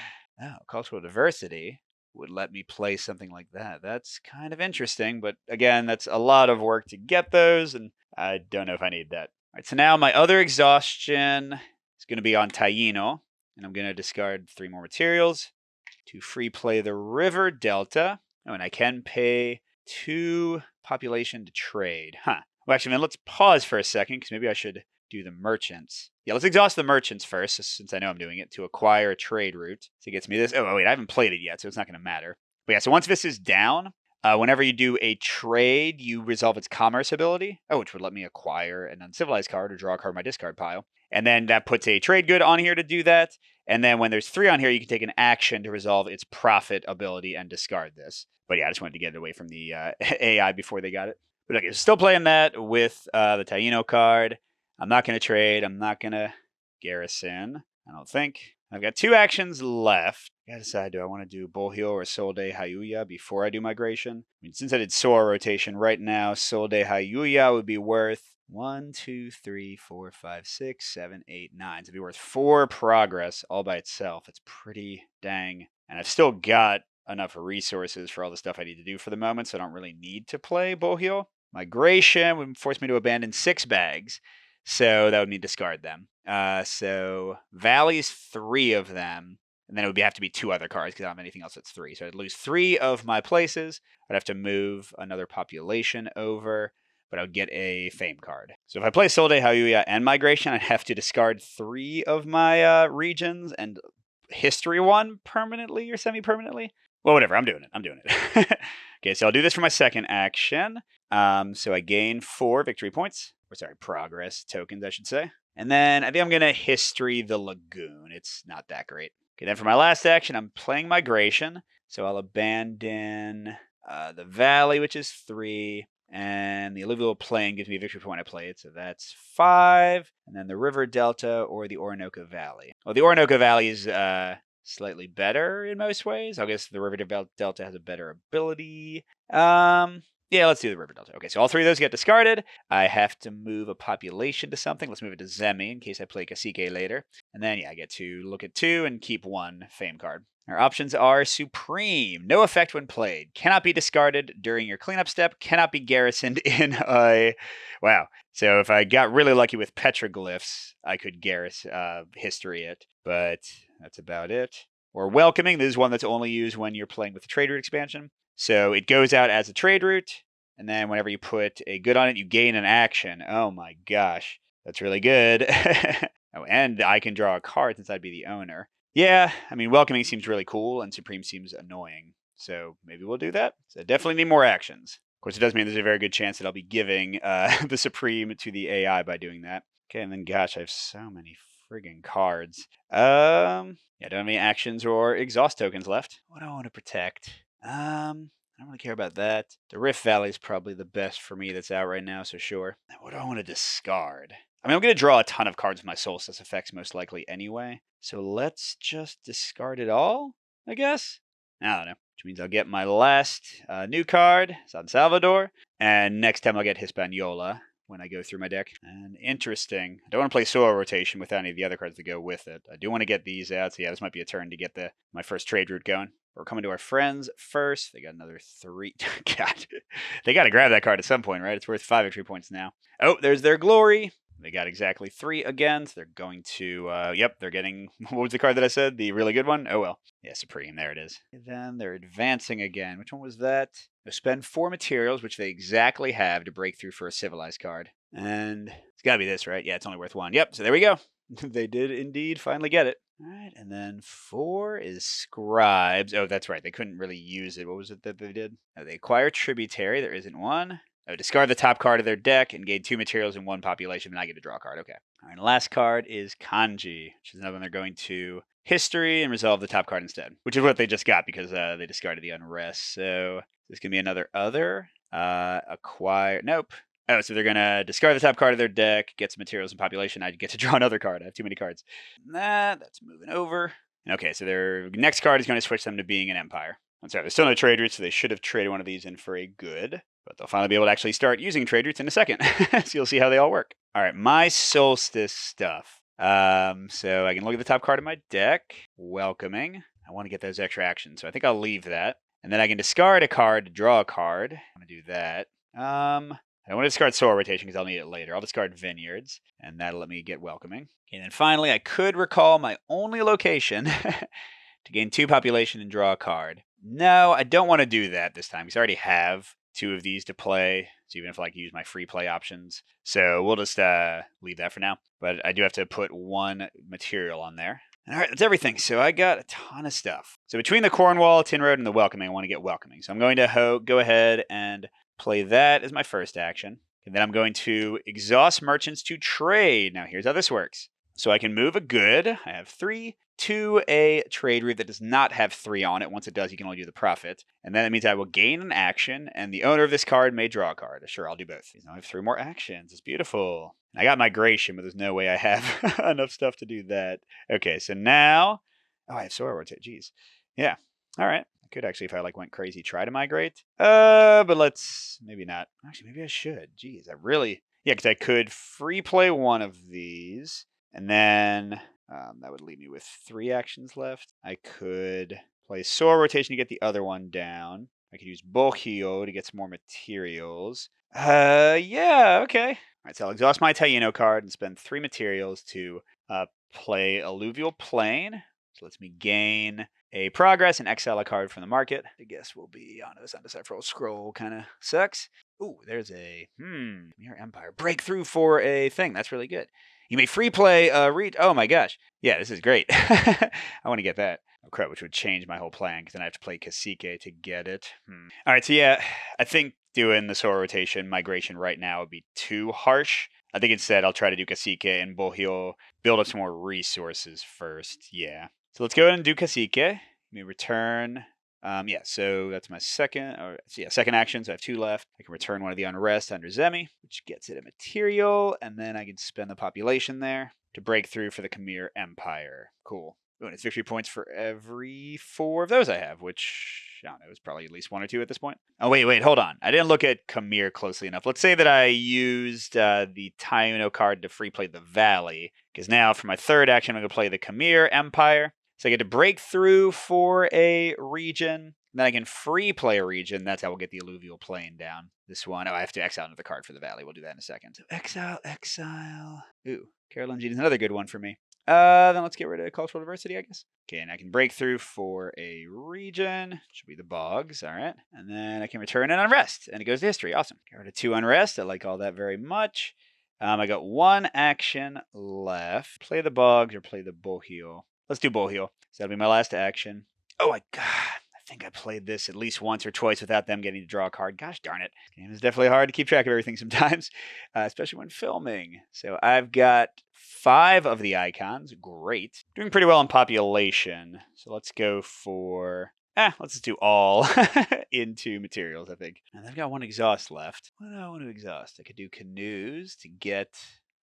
Oh, cultural diversity would let me play something like that. That's kind of interesting, but again, that's a lot of work to get those, and I don't know if I need that. All right, so now my other exhaustion is going to be on Taino, and I'm going to discard 3 more materials to free play the River Delta. Oh, and I can pay 2 population to trade. Well, actually, man, let's pause for a second, because maybe I should do the merchants. Yeah, let's exhaust the merchants first, since I know I'm doing it, to acquire a trade route. So it gets me this. Oh, wait, I haven't played it yet, so it's not going to matter. But yeah, so once this is down, whenever you do a trade, you resolve its commerce ability. Oh, which would let me acquire an uncivilized card or draw a card in my discard pile. And then that puts a trade good on here to do that. And then when there's 3 on here, you can take an action to resolve its profit ability and discard this. But yeah, I just wanted to get it away from the AI before they got it. But okay, still playing that with the Taino card. I'm not going to trade. I'm not going to garrison, I don't think. I've got 2 actions left. I gotta decide, do I want to do Bohio or Sol de Hayuya before I do migration? I mean, since I did Soil rotation right now, Sol de Hayuya would be worth 1, 2, 3, 4, 5, 6, 7, 8, 9. So it'd be worth 4 progress all by itself. It's pretty dang. And I've still got enough resources for all the stuff I need to do for the moment, so I don't really need to play Bohio. Migration would force me to abandon 6 bags. So that would mean discard them. So Valley's 3 of them. And then it would have to be 2 other cards because I don't have anything else that's 3. So I'd lose 3 of my places. I'd have to move another population over. But I would get a Fame card. So if I play Sol de Hayuya and Migration, I'd have to discard 3 of my regions and History 1 permanently or semi-permanently. Well, whatever. I'm doing it. Okay, so I'll do this for my second action. So I gain 4 victory points. Or sorry, progress tokens, I should say. And then I think I'm going to History the Lagoon. It's not that great. Okay, then for my last action, I'm playing Migration. So I'll abandon the Valley, which is 3. And the Alluvial Plain gives me a victory point when I play it. So that's 5. And then the River Delta or the Orinoco Valley. Well, the Orinoco Valley is slightly better in most ways. I guess the River Delta has a better ability. Yeah, let's do the River Delta. Okay, so all 3 of those get discarded. I have to move a population to something. Let's move it to Zemi in case I play Cacique later. And then, yeah, I get to look at 2 and keep 1 Fame card. Our options are Supreme. No effect when played. Cannot be discarded during your cleanup step. Cannot be garrisoned in a... Wow. So if I got really lucky with petroglyphs, I could history it. But that's about it. Or Welcoming. This is one that's only used when you're playing with the trade route expansion. So it goes out as a trade route, and then whenever you put a good on it, you gain an action. Oh my gosh, that's really good. Oh, and I can draw a card since I'd be the owner. Yeah, I mean, Welcoming seems really cool, and Supreme seems annoying. So maybe we'll do that. So definitely need more actions. Of course, it does mean there's a very good chance that I'll be giving the Supreme to the AI by doing that. Okay, and then gosh, I have so many friggin' cards. Yeah, don't have any actions or exhaust tokens left. What do I want to protect? I don't really care about that. The Rift Valley is probably the best for me that's out right now, so sure. What do I want to discard? I mean, I'm going to draw a ton of cards with my Solstice effects most likely anyway. So let's just discard it all, I guess? I don't know. Which means I'll get my last new card, San Salvador. And next time I'll get Hispaniola when I go through my deck. And interesting. I don't want to play Soil Rotation without any of the other cards that go with it. I do want to get these out. So yeah, this might be a turn to get my first trade route going. We're coming to our friends first. They got another 3. God, they got to grab that card at some point, right? It's worth 5 victory points now. Oh, there's their glory. They got exactly 3 again. So they're going to, yep, they're getting, what was the card that I said? The really good one? Oh, well. Yeah, Supreme. There it is. And then they're advancing again. Which one was that? They'll spend 4 materials, which they exactly have to break through for a civilized card. And it's got to be this, right? Yeah, it's only worth 1. Yep, so there we go. They did indeed finally get it. All right, and then 4 is Scribes. Oh, that's right. They couldn't really use it. What was it that they did? Oh, they acquire Tributary. There isn't one. Oh, discard the top card of their deck and gain 2 materials in 1 population, and I get to draw a card. Okay. All right, and last card is Kanji, which is another one they're going to History and resolve the top card instead, which is what they just got because they discarded the Unrest. So this can be another acquire. Nope. Oh, so they're going to discard the top card of their deck, get some materials and population. I get to draw another card. I have too many cards. That's moving over. Okay, so their next card is going to switch them to being an Empire. I'm sorry, there's still no trade routes, so they should have traded one of these in for a good. But they'll finally be able to actually start using trade routes in a second. So you'll see how they all work. All right, my Solstice stuff. So I can look at the top card of my deck. Welcoming. I want to get those extra actions, so I think I'll leave that. And then I can discard a card to draw a card. I'm going to do that. I don't want to discard Soil Rotation because I'll need it later. I'll discard Vineyards, and that'll let me get Welcoming. Okay, and then finally, I could recall my only location to gain 2 population and draw a card. No, I don't want to do that this time because I already have 2 of these to play. So even if I use my free play options. So we'll just leave that for now. But I do have to put 1 material on there. All right, that's everything. So I got a ton of stuff. So between the Cornwall, Tin Road, and the Welcoming, I want to get Welcoming. So I'm going to go ahead and play that as my first action. And then I'm going to exhaust merchants to trade. Now here's how this works. So I can move a good. I have 3 to a trade route that does not have 3 on it. Once it does, you can only do the profit. And then that means I will gain an action, and the owner of this card may draw a card. Sure, I'll do both. Now I have 3 more actions. It's beautiful. I got Migration, but there's no way I have enough stuff to do that. Okay, so now... Oh, I have Soil Rotate. Jeez. Yeah. All right. Could actually, if I went crazy, try to migrate. But let's maybe not. Actually, maybe I should. Jeez, I really, yeah, because I could free play one of these, and then that would leave me with 3 actions left. I could play Soil Rotation to get the other one down. I could use Bohio to get some more materials. Yeah, okay. All right, so I'll exhaust my Taino card and spend 3 materials to play Alluvial Plain. So lets me gain a progress and exile a card from the market. I guess we'll be on this undecipherable scroll. Kind of sucks. Ooh, there's a Mere Empire breakthrough for a thing. That's really good. You may free play oh my gosh. Yeah, this is great. I want to get that. Oh crap, which would change my whole plan because then I have to play Cacique to get it. All right, so yeah, I think doing the Soil Rotation migration right now would be too harsh. I think instead I'll try to do Cacique and Bohio, build up some more resources first. Yeah. So let's go ahead and do Cacique. Let me return. Yeah, so that's my second action. So I have 2 left. I can return one of the Unrest under Zemi, which gets it a material, and then I can spend the population there to break through for the Khmer Empire. Cool. Oh, and it's victory points for every 4 of those I have, which, I don't know, it's probably at least 1 or 2 at this point. Oh, wait, hold on. I didn't look at Khmer closely enough. Let's say that I used the Taino card to free play the Valley, because now for my 3rd action, I'm going to play the Khmer Empire. So I get to break through for a region. Then I can free play a region. That's how we'll get the Alluvial Plain down. This one. Oh, I have to exile another card for the Valley. We'll do that in a second. So exile. Ooh, Carolyn G is another good one for me. Then let's get rid of cultural diversity, I guess. Okay, and I can break through for a region. Should be the Bogs, all right. And then I can return an Unrest, and it goes to history. Awesome. Get rid of 2 Unrest. I like all that very much. I got 1 action left. Play the Bogs or play the Bohio. Let's do Bohio. So that'll be my last action. Oh my god. I think I played this at least once or twice without them getting to draw a card. Gosh darn it. This game is definitely hard to keep track of everything sometimes, especially when filming. So I've got 5 of the icons. Great. Doing pretty well in population. So let's go for... let's just do all into materials, I think. And I've got 1 exhaust left. What do I want to exhaust? I could do canoes to get...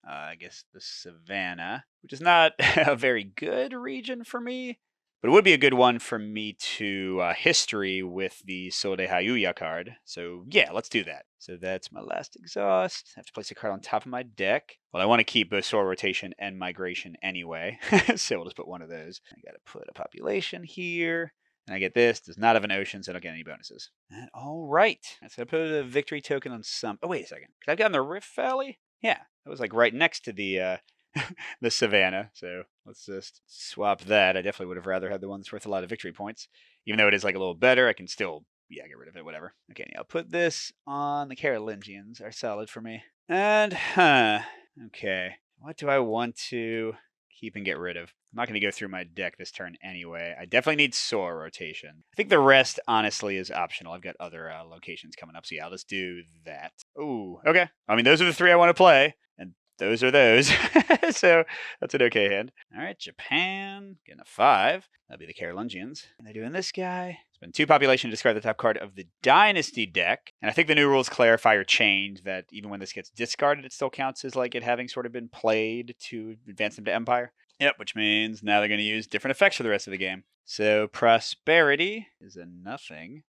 I guess the Savannah, which is not a very good region for me, but it would be a good one for me to history with the Sol de Hayuya card. So yeah, let's do that. So that's my last exhaust. I have to place a card on top of my deck. Well, I want to keep both soil rotation and migration anyway, so we'll just put one of those. I got to put a population here. And I get this. Does not have an ocean, so I don't get any bonuses. And all right. So I put a victory token on some... Oh, wait a second. Could I have gotten the Rift Valley? Yeah, that was like right next to the the Savannah. So let's just swap that. I definitely would have rather had the one that's worth a lot of victory points. Even though it is like a little better, I can still, get rid of it, whatever. Okay, now I'll put this on the Carolingians. Are solid for me. And, okay. What do I want to keep and get rid of? I'm not going to go through my deck this turn anyway. I definitely need soil rotation. I think the rest, honestly, is optional. I've got other locations coming up, so yeah, I'll just do that. Ooh, okay. I mean, those are the 3 I want to play, and those are those. So that's an okay hand. All right, Japan, getting a 5. That'll be the Carolingians. And they're doing this guy. Spend 2 population to discard the top card of the Dynasty deck. And I think the new rules clarify or change that even when this gets discarded, it still counts as like it having sort of been played to advance them to Empire. Yep, which means now they're going to use different effects for the rest of the game. So prosperity is a nothing.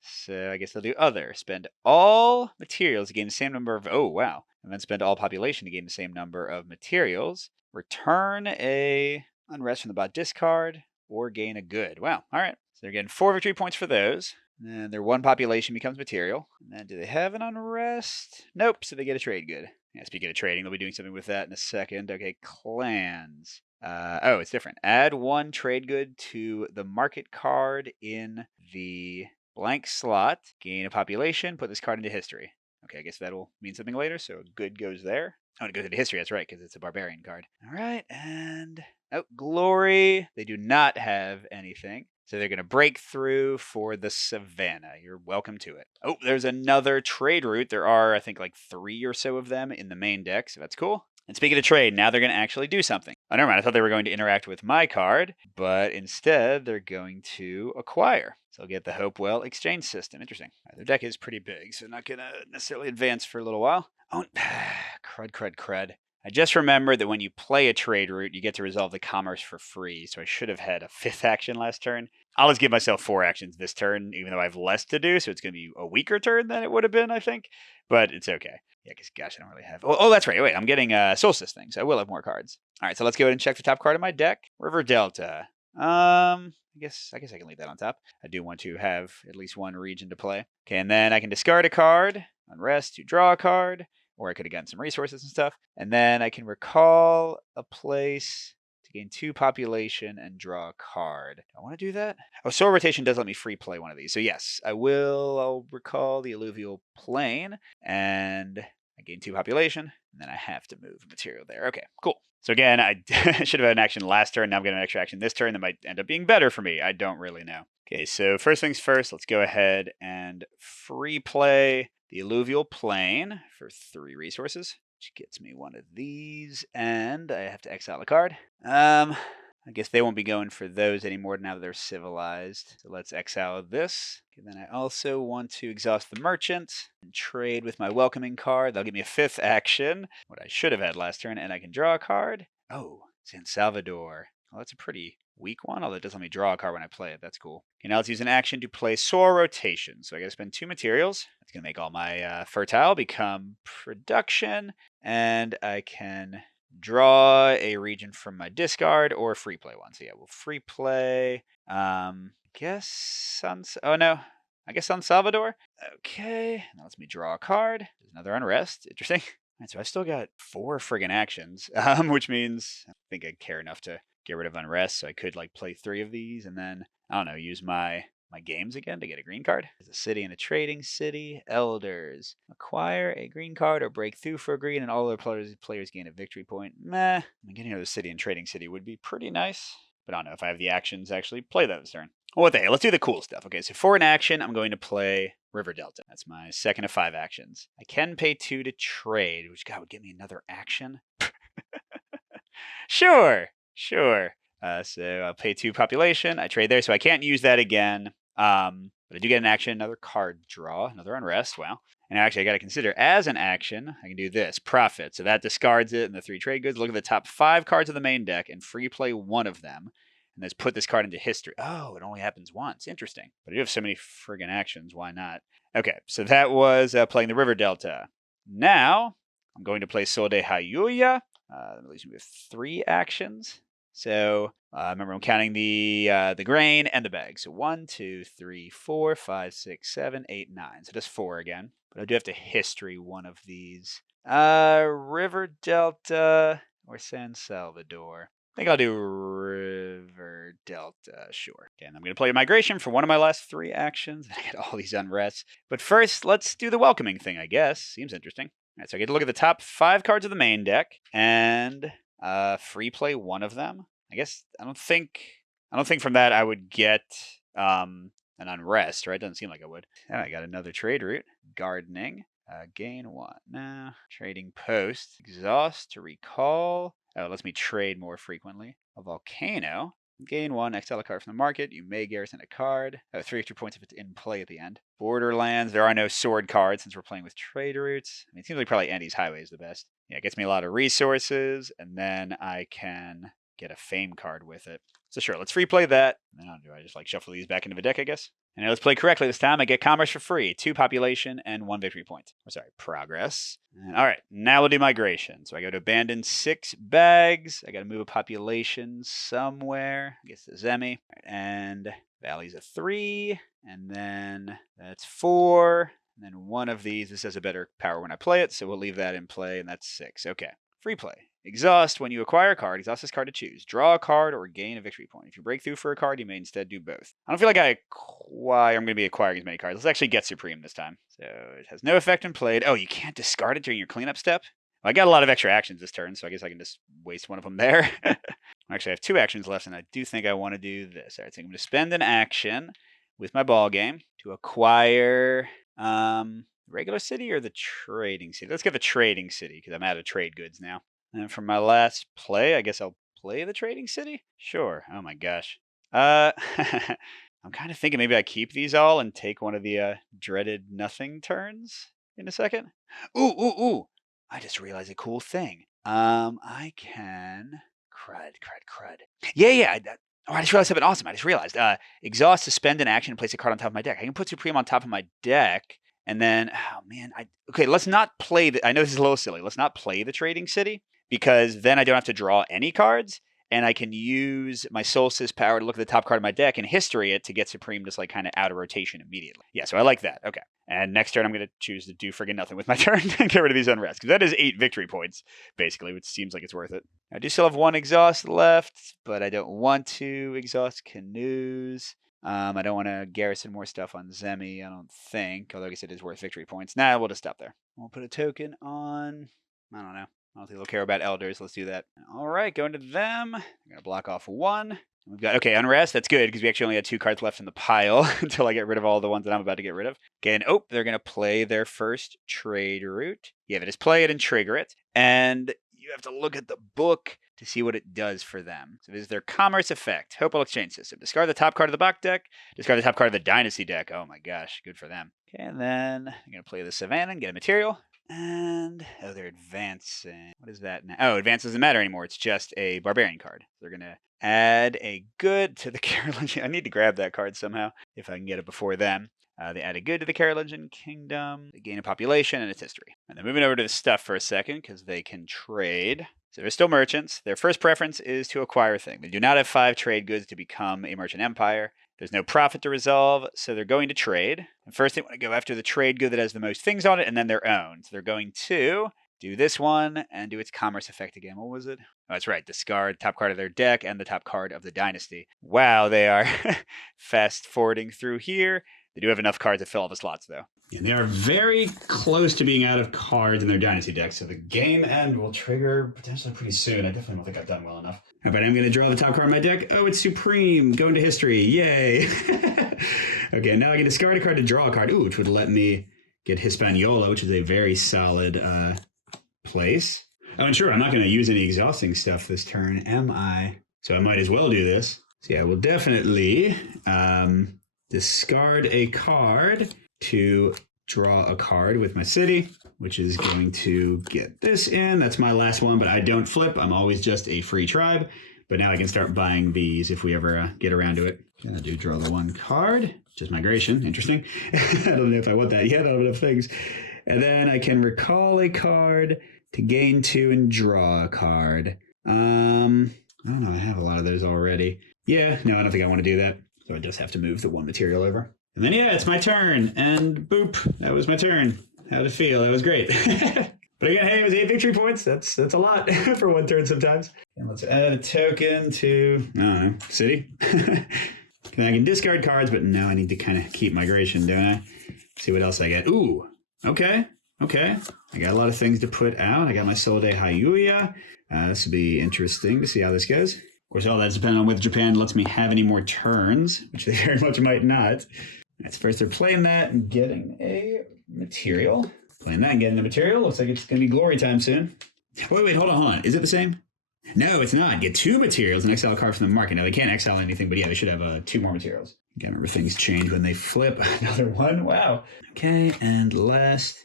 So I guess they'll do other. Spend all materials to gain the same number of... Oh, wow. And then spend all population to gain the same number of materials. Return a unrest from the bot discard or gain a good. Wow. All right. So they're getting 4 victory points for those. And their 1 population becomes material. And then do they have an unrest? Nope. So they get a trade good. Yeah, speaking of trading, they'll be doing something with that in a second. Okay, clans. Oh, it's different. Add 1 trade good to the market card in the blank slot. Gain a population. Put this card into history. Okay, I guess that'll mean something later. So good goes there. Oh, it goes into history. That's right, because it's a barbarian card. All right, and... Oh, glory. They do not have anything. So they're going to break through for the Savannah. You're welcome to it. Oh, there's another trade route. There are, I think, like 3 or so of them in the main deck, so that's cool. And speaking of trade, now they're going to actually do something. Oh, never mind. I thought they were going to interact with my card, but instead they're going to acquire. So I'll get the Hopewell exchange system. Interesting. Right, their deck is pretty big, so not going to necessarily advance for a little while. Oh, crud. I just remembered that when you play a trade route, you get to resolve the commerce for free, so I should have had a 5th action last turn. I'll just give myself 4 actions this turn, even though I have less to do, so it's going to be a weaker turn than it would have been, I think. But it's okay. Yeah, because, gosh, I don't really have... Oh, that's right. Wait, I'm getting Solstice, so I will have more cards. All right, so let's go ahead and check the top card of my deck. River Delta. I guess I can leave that on top. I do want to have at least 1 region to play. Okay, and then I can discard a card, unrest to draw a card, or I could have gotten some resources and stuff. And then I can recall a place to gain 2 population and draw a card. Do I want to do that? Oh, soil rotation does let me free play one of these. So yes, I will. I'll recall the alluvial plain, and I gain 2 population, and then I have to move material there. Okay, cool. So again, I should have had an action last turn. Now I'm getting an extra action this turn that might end up being better for me. I don't really know. Okay, so first things first, let's go ahead and free play the alluvial plain for 3 resources, which gets me 1 of these, and I have to exile a card. I guess they won't be going for those anymore now that they're civilized. So let's exile this. And then I also want to exhaust the merchant and trade with my welcoming card. That'll give me a 5th action, what I should have had last turn, and I can draw a card. Oh, San Salvador. Well, that's a pretty weak one, although it does let me draw a card when I play it. That's cool. Okay, now let's use an action to play soil rotation. So I gotta spend 2 materials. That's gonna make all my fertile become production, and I can draw a region from my discard or free play one. So yeah, we'll free play. I guess San Salvador. Okay, now lets me draw a card. There's another unrest. Interesting. All right, so I still got 4 friggin' actions, which means I think I care enough to get rid of unrest. So I could like play 3 of these and then, I don't know, use my games again to get a green card. There's a city and a trading city. Elders. Acquire a green card or break through for a green and all other players gain a victory point. Meh. I mean, getting another city and trading city would be pretty nice. But I don't know if I have the actions to actually play that this turn. Well, what the hell? Let's do the cool stuff. Okay, so for an action, I'm going to play River Delta. That's my second of 5 actions. I can pay 2 to trade, which, God, would give me another action. Sure. So I'll pay 2 population. I trade there, so I can't use that again. But I do get an action, another card draw, another unrest. Wow. And actually, I got to consider as an action, I can do this profit. So that discards it and the 3 trade goods. Look at the top 5 cards of the main deck and free play one of them. And let's put this card into history. Oh, it only happens once. Interesting. But I do have so many friggin' actions. Why not? Okay, so that was playing the River Delta. Now, I'm going to play Sol de Hayuya. That leaves me with 3 actions. So remember, I'm counting the grain and the bag. So 1, 2, 3, 4, 5, 6, 7, 8, 9. So just 4 again. But I do have to history one of these. River Delta or San Salvador. I think I'll do River Delta, sure. Okay, and I'm going to play Migration for one of my last 3 actions. I get all these unrests. But first, let's do the welcoming thing, I guess. Seems interesting. All right, so I get to look at the top 5 cards of the main deck and free play one of them. I guess I don't think from that I would get an unrest, right? Doesn't seem like I would. Oh, I got another trade route. Gardening. Gain 1. No. Trading post. Exhaust to recall. Oh, it lets me trade more frequently. A volcano. Gain 1, exile a card from the market. You may garrison a card. Oh, 3 extra points if it's in play at the end. Borderlands. There are no sword cards since we're playing with trade routes. I mean, it seems like probably Andy's Highway is the best. Yeah, it gets me a lot of resources, and then I can get a fame card with it. So sure, let's free play that. And then do I just like shuffle these back into the deck, I guess? And let's play correctly this time. I get commerce for free, 2 population and 1 victory point. Oh, sorry, progress. And, all right, now we'll do migration. So I go to abandon 6 bags. I got to move a population somewhere. I guess the Zemi. And Valley's a 3. And then that's 4. And then one of these. This has a better power when I play it, so we'll leave that in play, and that's 6. Okay, free play. Exhaust. When you acquire a card, exhaust this card to choose. Draw a card or gain a victory point. If you break through for a card, you may instead do both. I don't feel like I'm going to be acquiring as many cards. Let's actually get Supreme this time. So it has no effect when played. Oh, you can't discard it during your cleanup step? Well, I got a lot of extra actions this turn, so I guess I can just waste one of them there. Actually, I have 2 actions left, and I do think I want to do this. All right, so I'm going to spend an action with my ball game to acquire regular city or the trading city. Let's get the trading city because I'm out of trade goods now. And for my last play, I guess I'll play the trading city? Sure. Oh my gosh. I'm kind of thinking maybe I keep these all and take one of the dreaded nothing turns in a second. Ooh. I just realized a cool thing. I can crud. Yeah. I just realized something awesome. I just realized. Exhaust, suspend an action, and place a card on top of my deck. I can put Supreme on top of my deck, and then, oh man, okay, let's not play I know this is a little silly. Let's not play the trading city, because then I don't have to draw any cards, and I can use my Solstice power to look at the top card of my deck and history it to get Supreme just like kind of out of rotation immediately. Yeah, so I like that. Okay. And next turn, I'm going to choose to do friggin' nothing with my turn and get rid of these unrest, because that is 8 victory points, basically, which seems like it's worth it. I do still have 1 exhaust left, but I don't want to exhaust canoes. I don't want to garrison more stuff on Zemi, I don't think, although I guess it is worth victory points. Nah, we'll just stop there. We'll put a token on, I don't know. I don't think they'll care about elders. Let's do that. All right, going to them. I'm going to block off 1. We've got, okay, unrest. That's good because we actually only had 2 cards left in the pile until I get rid of all the ones that I'm about to get rid of. Okay, and they're going to play their first trade route. Yeah, they just play it and trigger it. And you have to look at the book to see what it does for them. So this is their commerce effect. Hopeful exchange system. Discard the top card of the Bach deck. Discard the top card of the Dynasty deck. Oh my gosh, good for them. Okay, and then I'm going to play the Savannah and get a material. And, they're advancing. What is that now? Oh, advance doesn't matter anymore. It's just a barbarian card. They're going to add a good to the Carolingian. I need to grab that card somehow if I can get it before them. They add a good to the Carolingian Kingdom. They gain a population and its history. And they're moving over to the stuff for a second because they can trade. So they're still merchants. Their first preference is to acquire a thing. They do not have 5 trade goods to become a merchant empire. There's no profit to resolve, so they're going to trade. And first they want to go after the trade good that has the most things on it, and then their own. So they're going to do this one and do its commerce effect again. What was it? Oh, that's right. Discard top card of their deck and the top card of the Dynasty. Wow, they are fast forwarding through here. They do have enough cards to fill all the slots, though. And they are very close to being out of cards in their Dynasty deck, so the game end will trigger potentially pretty soon. I definitely don't think I've done well enough. All right, I'm going to draw the top card of my deck. Oh, it's Supreme. Going to history. Yay. Okay, now I can discard a card to draw a card, which would let me get Hispaniola, which is a very solid place. Oh, and sure, I'm not going to use any exhausting stuff this turn, am I? So I might as well do this. So yeah, we'll definitely discard a card to draw a card with my city, which is going to get this in. That's my last one, but I don't flip. I'm always just a free tribe. But now I can start buying these if we ever get around to it. And I do draw the one card, just migration. Interesting. I don't know if I want that yet. I don't have enough things. And then I can recall a card to gain 2 and draw a card. I don't know. I have a lot of those already. Yeah, no, I don't think I want to do that. So I just have to move the one material over. And then, yeah, it's my turn. And boop, that was my turn. How'd it feel? That was great. But again, hey, it was 8 victory points. That's a lot for one turn sometimes. And let's add a token to, I don't know, city. And I can discard cards, but now I need to kind of keep migration, don't I? See what else I get. Ooh, okay. I got a lot of things to put out. I got my Sol de Hayuya. This will be interesting to see how this goes. Of course, all that's depending on whether Japan lets me have any more turns, which they very much might not. That's first they're playing that and getting a material. Playing that and getting a material. Looks like it's going to be glory time soon. Wait, hold on. Is it the same? No, it's not. Get 2 materials and exile a card from the market. Now, they can't exile anything, but yeah, they should have 2 more materials. Again, remember, things change when they flip. Another one. Wow. Okay, and last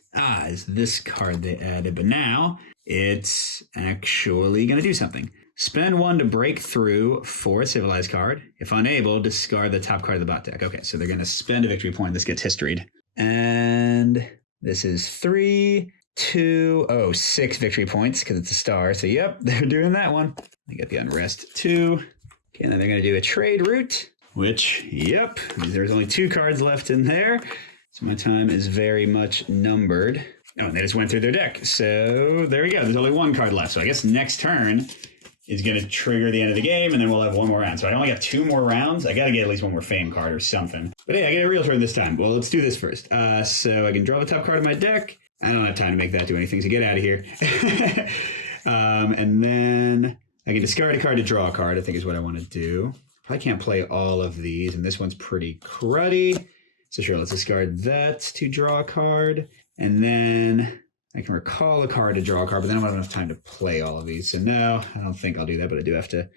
is this card they added, but now it's actually going to do something. Spend 1 to break through for a civilized card. If unable, discard the top card of the bot deck. Okay, so they're going to spend a victory point. This gets historied. And this is 3, 2, 6 victory points because it's a star. So, yep, they're doing that one. They get the unrest 2. Okay, and then they're going to do a trade route, which, yep, there's only 2 cards left in there. So my time is very much numbered. Oh, and they just went through their deck. So there we go. There's only 1 card left. So I guess next turn is going to trigger the end of the game, and then we'll have 1 more round. So I only got 2 more rounds. I got to get at least 1 more fame card or something. But hey, I get a real turn this time. Well, let's do this first. So I can draw the top card of my deck. I don't have time to make that do anything, so get out of here. And then I can discard a card to draw a card, I think is what I want to do. I can't play all of these, and this one's pretty cruddy. So sure, let's discard that to draw a card. And then I can recall a card to draw a card, but then I don't have enough time to play all of these. So no, I don't think I'll do that, but I do have to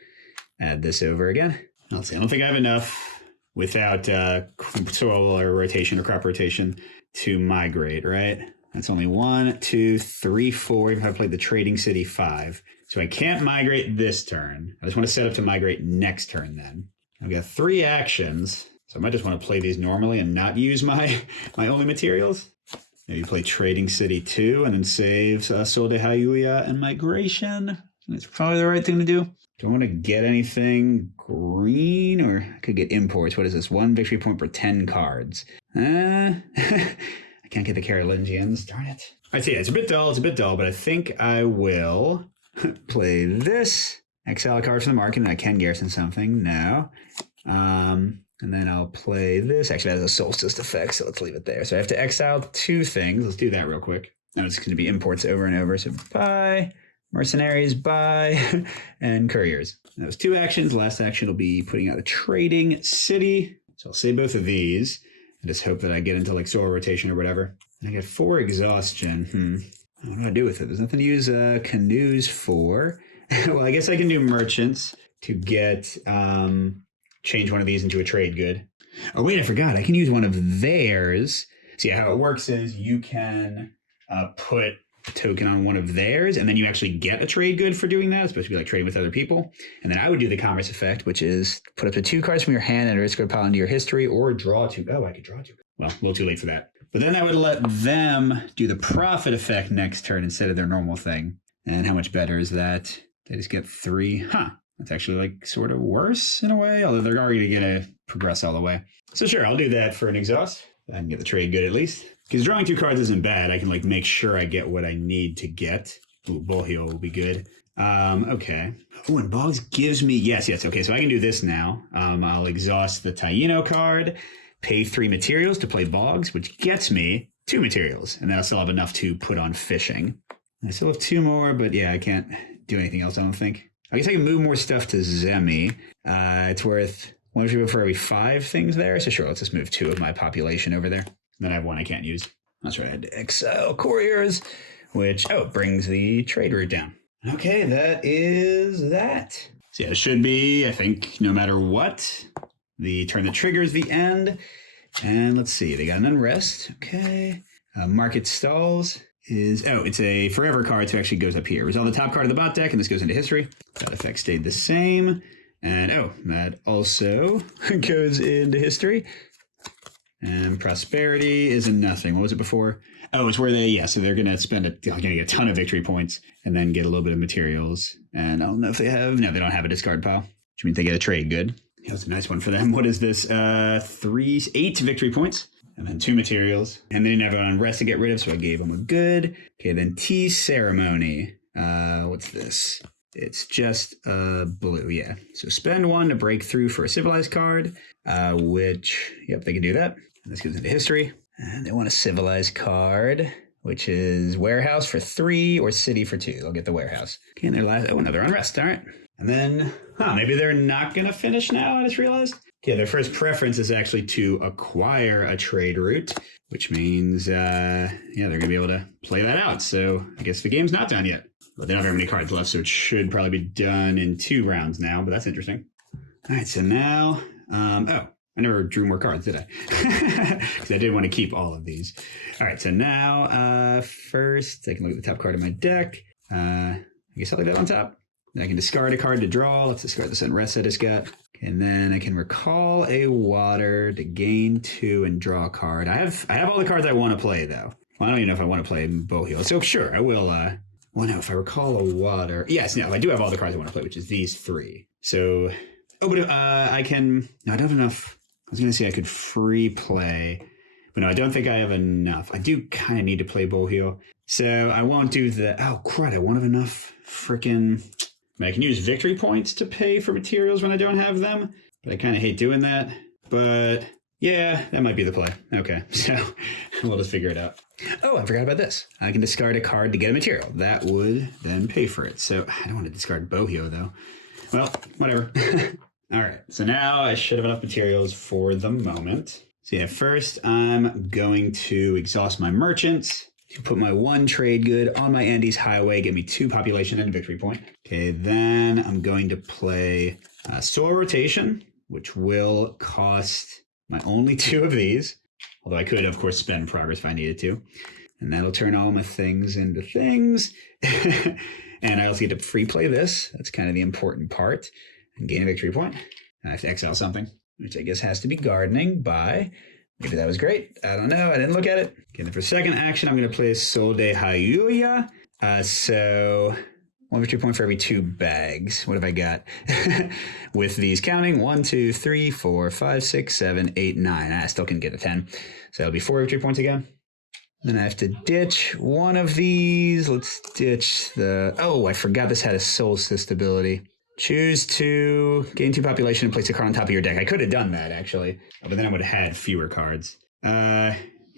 add this over again. Let's see, I don't think I have enough without soil or rotation or crop rotation to migrate, right? That's only 1, 2, 3, 4. Even if I played the Trading City 5. So I can't migrate this turn. I just want to set up to migrate next turn then. I've got 3 actions. So I might just want to play these normally and not use my only materials. Maybe play Trading City 2 and then save Sol de Hayuya and Migration. That's probably the right thing to do. Do I want to get anything green, or I could get imports? What is this? 1 victory point per 10 cards. I can't get the Carolingians. Darn it. All right, so yeah, it's a bit dull, but I think I will play this. Exile a card from the market, and I can garrison something now. And then I'll play this. Actually, that has a solstice effect, so let's leave it there. So I have to exile 2 things. Let's do that real quick. Now it's going to be imports over and over. So buy, mercenaries, buy, and couriers. That was 2 actions. Last action will be putting out a trading city. So I'll say both of these. I just hope that I get into like soil rotation or whatever. And I get 4 exhaustion. What do I do with it? There's nothing to use canoes for. Well, I guess I can do merchants to get... change one of these into a trade good. Oh, wait, I forgot. I can use one of theirs. See, how it works is you can put a token on one of theirs, and then you actually get a trade good for doing that. It's supposed to be like trading with other people. And then I would do the commerce effect, which is put up to 2 cards from your hand and risk a pile into your history, or draw 2. Oh, I could draw 2. Well, a little too late for that. But then I would let them do the profit effect next turn instead of their normal thing. And how much better is that? They just get 3. That's actually like sort of worse in a way, although they're already going to progress all the way. So sure, I'll do that for an exhaust. I can get the trade good at least. Because drawing 2 cards isn't bad. I can like make sure I get what I need to get. Ooh, Bullheel will be good. Okay. Oh, and Boggs gives me, yes. Okay, so I can do this now. I'll exhaust the Taino card, pay 3 materials to play Boggs, which gets me 2 materials, and then I'll still have enough to put on fishing. I still have 2 more, but yeah, I can't do anything else, I don't think. I guess I can move more stuff to Zemi. It's worth 1 victory point for every 5 things there, so sure, let's just move 2 of my population over there. Then I have 1 I can't use. That's right, I had to exile couriers, which, brings the trade route down. Okay, that is that. So yeah, it should be, I think, no matter what, the turn that triggers the end. And let's see, they got an unrest. Okay. Market stalls is, it's a forever card, so it actually goes up here. Resolve the top card of the bot deck, and this goes into history. That effect stayed the same. And that also goes into history. And prosperity is a nothing. What was it before? It's where so they're going to spend going to get a ton of victory points and then get a little bit of materials. And I don't know if they have, no, they don't have a discard pile, which means they get a trade good. Yeah, that's a nice one for them. What is this? 8 victory points and then 2 materials. And they didn't have an unrest to get rid of, so I gave them a good. Okay, then tea ceremony. What's this? It's just blue, yeah. So spend 1 to break through for a civilized card, which, they can do that. And this goes into history. And they want a civilized card, which is warehouse for 3 or city for 2. They'll get the warehouse. Okay, and their last, another unrest, all right. And then, maybe they're not going to finish now, I just realized. Okay, their first preference is actually to acquire a trade route, which means, they're going to be able to play that out. So I guess the game's not done yet. But they don't have very many cards left, so it should probably be done in 2 rounds now, but that's interesting. All right, so now, I never drew more cards, did I? Because I did want to keep all of these. All right, so now, first, I can look at the top card of my deck. I guess I'll leave that on top. Then I can discard a card to draw. Let's discard this unrest I just got. And then I can recall a water to gain 2 and draw a card. I have all the cards I want to play, though. Well, I don't even know if I want to play Boheal. So sure, I will, if I recall a water. Yes, no, I do have all the cards I want to play, which is these 3. So, but I can, no, I don't have enough. I was going to say I could free play, but no, I don't think I have enough. I do kind of need to play Boheal. So I won't do the, crud, I won't have enough freaking, I can use victory points to pay for materials when I don't have them, but I kind of hate doing that. But yeah, that might be the play. Okay, so we'll just figure it out. I forgot about this. I can discard a card to get a material. That would then pay for it. So I don't want to discard Boheal though. Well, whatever. All right, so now I should have enough materials for the moment. So yeah, first I'm going to exhaust my merchants to put my 1 trade good on my Andes Highway, get me 2 population and a victory point. Okay, then I'm going to play Soil Rotation, which will cost my only 2 of these. Although I could, of course, spend progress if I needed to. And that'll turn all my things into things. And I also get to free play this. That's kind of the important part. And gain a victory point. I have to exile something, which I guess has to be gardening by, maybe that was great. I don't know. I didn't look at it. Okay, then for second action, I'm going to play Sol de Hayuya. So 1 victory point for every 2 bags. What have I got? With these counting, 1, 2, 3, 4, 5, 6, 7, 8, 9. I still can get a 10. So that'll be 4 victory points again. Then I have to ditch 1 of these. Let's ditch the, I forgot this had a solstice ability. Choose to gain 2 population and place a card on top of your deck. I could have done that, actually. But then I would have had fewer cards. Yeah,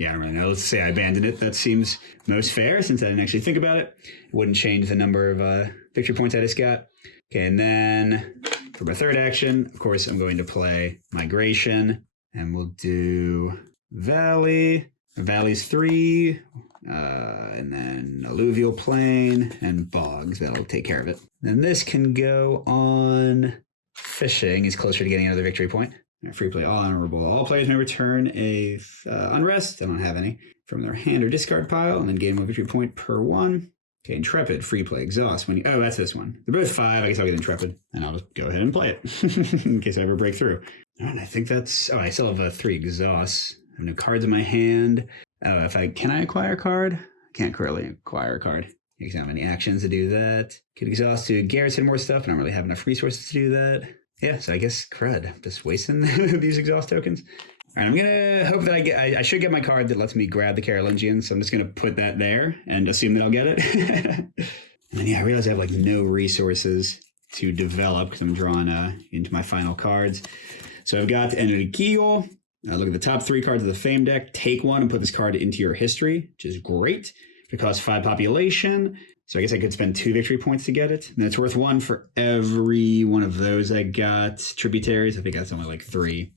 I don't really know. Let's say I abandoned it. That seems most fair since I didn't actually think about it. It wouldn't change the number of victory points I just got. Okay, and then for my third action, of course, I'm going to play Migration. And we'll do Valley. Valley's 3. And then Alluvial Plain and Bogs. That'll take care of it. Then this can go on Fishing. Is closer to getting another victory point. Free play all honorable. All players may return a unrest. I don't have any from their hand or discard pile, and then gain 1 victory point per 1. Okay, Intrepid, free play, exhaust. When you, that's this one. They're both 5. I guess I'll get Intrepid, and I'll just go ahead and play it in case I ever break through. All right, I think that's. I still have 3 exhausts. I have no cards in my hand. Can I acquire a card? I can't currently acquire a card. You don't have any actions to do that. Could exhaust to garrison more stuff. I don't really have enough resources to do that. Yeah, so I guess crud. Just wasting these exhaust tokens. All right, I'm gonna hope that I should get my card that lets me grab the Carolingian. So I'm just gonna put that there and assume that I'll get it. And then I realize I have no resources to develop because I'm drawing into my final cards. So I've got Enriquillo, Look at the top 3 cards of the Fame deck. Take one and put this card into your history, which is great. It costs 5 population. So I guess I could spend 2 victory points to get it. And it's worth 1 for every one of those I got. Tributaries, I think that's only like 3.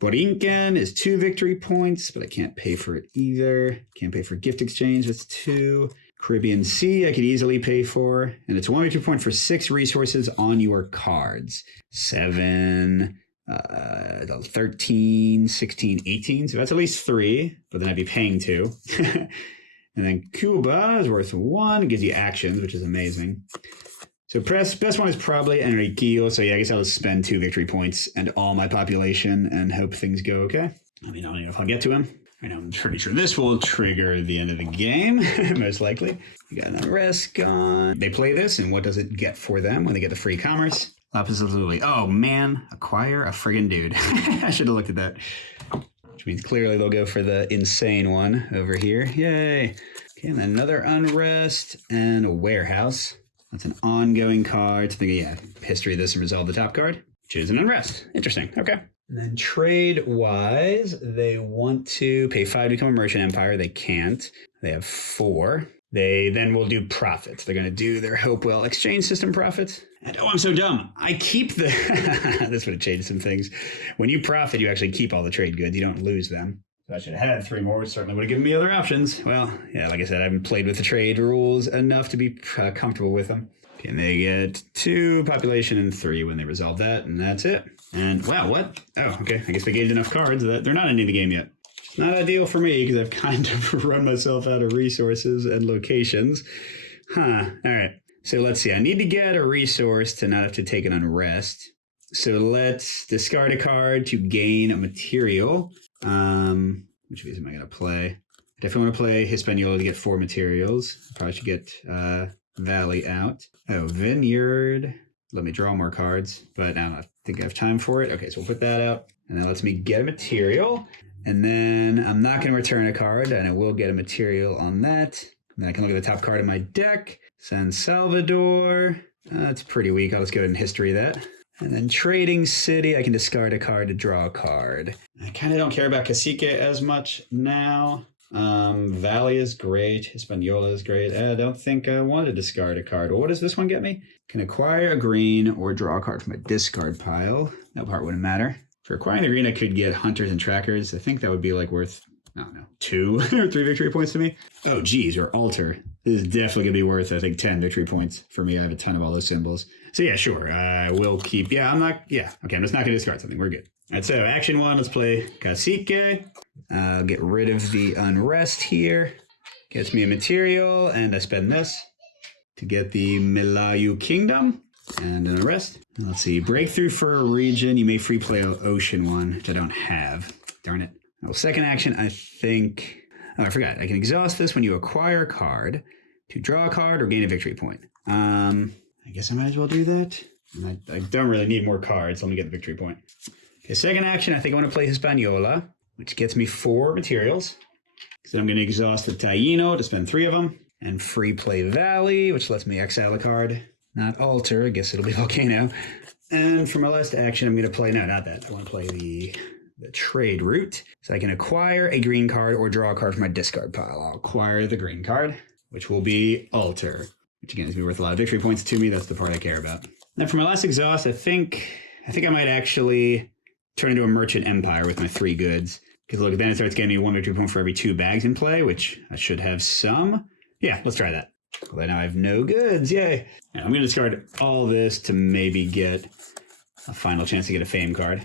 Borinquen is 2 victory points, but I can't pay for it either. Can't pay for gift exchange, that's 2. Caribbean Sea, I could easily pay for. And it's 1 victory point for 6 resources on your cards. 7, 13, 16, 18. So that's at least 3, but then I'd be paying 2. And then Cuba is worth 1. It gives you actions, which is amazing. So best one is probably Enriquillo. So yeah, I guess I'll just spend 2 victory points and all my population and hope things go okay. I mean, I don't know if I'll get to him. Right now, I'm pretty sure this will trigger the end of the game, most likely. We got an unrest gone. They play this, and what does it get for them when they get the free commerce? Lapis Lazuli. Oh man, acquire a friggin' dude. I should have looked at that. Which means clearly they'll go for the insane one over here. Yay. Okay, and then another unrest and a warehouse. That's an ongoing card. So yeah, history of this and resolve the top card. Choose an unrest. Interesting. Okay. And then trade-wise, they want to pay 5 to become a merchant empire. They can't. They have 4. They then will do profits. They're going to do their Hopewell exchange system profits. And oh, I'm so dumb. I keep the... This would have changed some things. When you profit, you actually keep all the trade goods. You don't lose them. So I should have had 3 more, which certainly would have given me other options. Well, yeah, like I said, I haven't played with the trade rules enough to be comfortable with them. Okay, and they get 2 population and 3 when they resolve that, and that's it. And wow, what? Oh, okay. I guess they gained enough cards that they're not ending the game yet. It's not ideal for me because I've kind of run myself out of resources and locations. Huh. All right. So let's see. I need to get a resource to not have to take an unrest. So let's discard a card to gain a material. Which of these am I going to play? I definitely want to play Hispaniola to get 4 materials. Probably should get Valley out. Oh, Vineyard. Let me draw more cards, but I don't think I have time for it. Okay, so we'll put that out. And that lets me get a material. And then I'm not going to return a card, and I will get a material on that. And then I can look at the top card of my deck. San Salvador. That's pretty weak. I'll just go ahead and history that. And then Trading City, I can discard a card to draw a card. I kind of don't care about Cacique as much now. Valley is great. Hispaniola is great. I don't think I want to discard a card. Well, what does this one get me? Can acquire a green or draw a card from a discard pile. That part wouldn't matter. For acquiring the green, I could get Hunters and Trackers. I think that would be like worth, I don't know, 2 or 3 victory points to me. Oh, geez, or Alter. This is definitely going to be worth, I think, 10 victory points for me. I have a ton of all those symbols. So yeah, sure. I will keep, okay, I'm just not going to discard something. We're good. All right, so action 1, let's play Cacique. Get rid of the unrest here. Gets me a material, and I spend this to get the Milayu Kingdom and an arrest. Let's see, breakthrough for a region. You may free play Ocean one, which I don't have. Darn it. Well, second action, I think... Oh, I forgot. I can exhaust this when you acquire a card to draw a card or gain a victory point. I guess I might as well do that. I don't really need more cards. Let me get the victory point. Okay, second action, I think I want to play Hispaniola, which gets me 4 materials. So I'm going to exhaust the Taino to spend 3 of them. And free play Valley, which lets me exile a card. Not Alter, I guess it'll be Volcano. And for my last action, I'm going to play, no, not that. I want to play the trade route. So I can acquire a green card or draw a card from my discard pile. I'll acquire the green card, which will be Alter, which again is going to be worth a lot of victory points to me. That's the part I care about. Then for my last exhaust, I think I might actually turn into a merchant empire with my 3 goods. Because look, then it starts getting me 1 victory point for every 2 bags in play, which I should have some. Yeah, let's try that. Well, now I have no goods. Yay. Yeah, I'm going to discard all this to maybe get a final chance to get a fame card.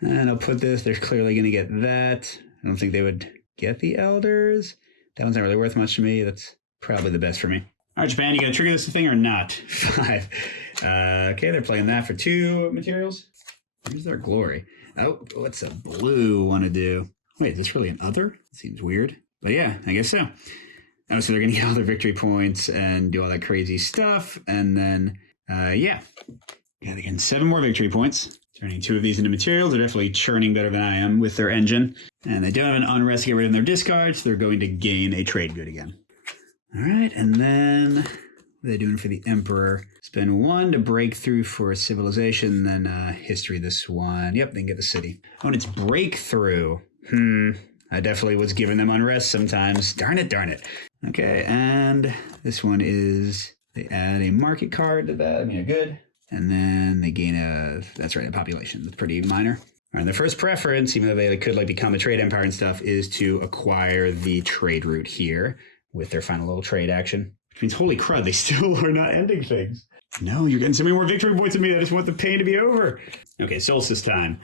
And I'll put this. They're clearly going to get that. I don't think they would get the elders. That one's not really worth much to me. That's probably the best for me. All right, Japan, you going to trigger this thing or not? 5. Okay, they're playing that for 2 materials. Where's their glory? Oh, what's a blue want to do? Wait, is this really an other? Seems weird. But yeah, I guess so. Oh, so they're going to get all their victory points and do all that crazy stuff. And then, yeah, they're getting 7 more victory points. Turning 2 of these into materials. They're definitely churning better than I am with their engine. And they don't have an unrest to get rid of their discards. So they're going to gain a trade good again. All right, and then What are they doing for the Emperor? Spend 1 to break through for civilization, then history this one. Yep, they can get the city. Oh, and it's breakthrough. I definitely was giving them unrest sometimes. Darn it, darn it. Okay, and this one is, they add a market card to that. I mean, a good. And then they gain that's right, a population. That's pretty minor. All right, their first preference, even though they could like become a trade empire and stuff, is to acquire the trade route here with their final little trade action. Which means, holy crud, they still are not ending things. No, you're getting so many more victory points than me. I just want the pain to be over. Okay, solstice time.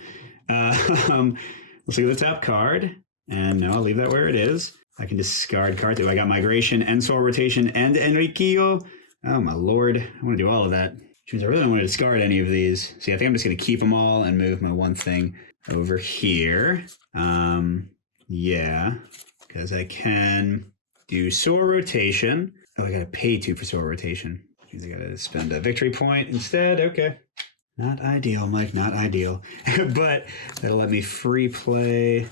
Let's look at the top card. And no, I'll leave that where it is. I can discard cards. Oh, I got migration and soul rotation and Enriquillo. Oh, my lord. I want to do all of that. Which means I really don't want to discard any of these. See, I think I'm just going to keep them all and move my one thing over here. Yeah, because I can do soul rotation. Oh, I got to pay 2 for soul rotation. Which means I got to spend a victory point instead. Okay. Not ideal, Mike, not ideal. But that'll let me free play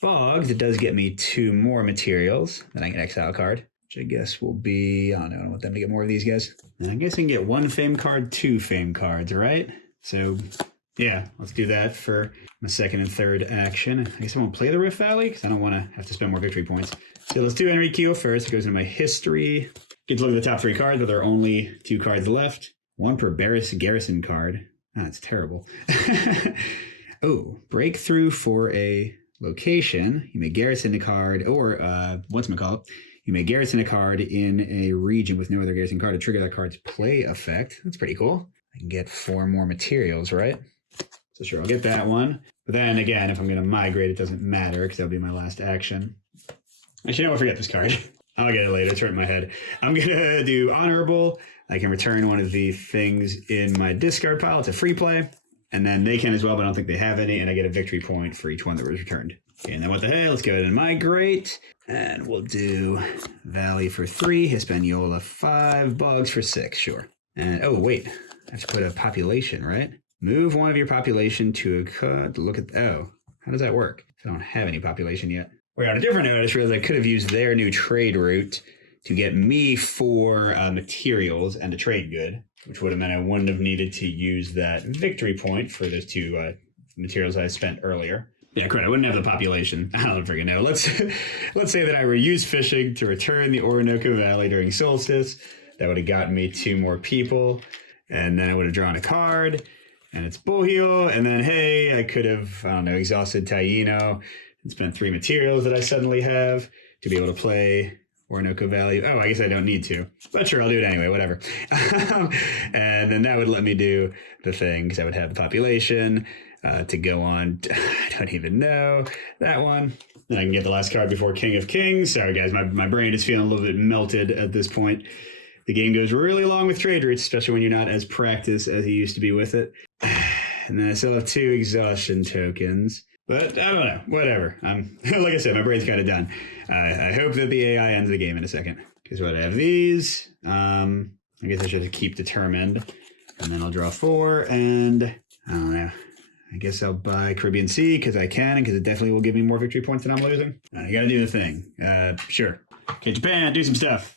Fogs. It does get me 2 more materials. Then I can exile a card, which I guess will be, I don't want them to get more of these guys. And I guess I can get 1 fame card, 2 fame cards, right? So yeah, let's do that for my second and third action. I guess I won't play the Rift Valley because I don't want to have to spend more victory points. So let's do Enriquillo first. It goes into my history. Get to look at the top 3 cards, but there are only 2 cards left. 1 per garrison card. That's terrible. Oh, breakthrough for a location. You may garrison a card, or whatchamacallit, you may garrison a card in a region with no other garrison card to trigger that card's play effect. That's pretty cool. I can get 4 more materials, right? So sure, I'll get that one. But then again, if I'm going to migrate, it doesn't matter because that'll be my last action. Actually, no, I forget this card. I'll get it later. It's right in my head. I'm going to do honorable. I can return one of the things in my discard pile. It's a free play. And then they can as well, but I don't think they have any. And I get a victory point for each one that was returned. Okay, and then what the hell? Let's go ahead and migrate. And we'll do Valley for 3, Hispaniola 5, Bugs for 6, sure. And oh, wait. I have to put a population, right? Move one of your population to look at, oh, how does that work? I don't have any population yet. Wait, on a different note, I just realized I could have used their new trade route to get me 4 materials and a trade good, which would have meant I wouldn't have needed to use that victory point for those 2 materials I spent earlier. Yeah, correct. I wouldn't have the population. I don't freaking know. Let's say that I were used fishing to return the Orinoco Valley during solstice. That would have gotten me 2 more people, and then I would have drawn a card, and it's Bohio, and then hey, I could have, I don't know, exhausted Taino and spent 3 materials that I suddenly have to be able to play Orinoco Valley. Oh, I guess I don't need to. But sure, I'll do it anyway, whatever. And then that would let me do the thing, because I would have the population to go on. I don't even know. That one. Then I can get the last card before King of Kings. Sorry, guys, my brain is feeling a little bit melted at this point. The game goes really long with trade routes, especially when you're not as practiced as you used to be with it. And then I still have 2 exhaustion tokens. But I don't know. Whatever. Like I said, my brain's kind of done. I hope that the AI ends the game in a second. Because what I have these. I guess I should keep determined. And then I'll draw 4. And I don't know. I guess I'll buy Caribbean Sea because I can. Because it definitely will give me more victory points than I'm losing. I got to do the thing. Sure. Okay, Japan, do some stuff.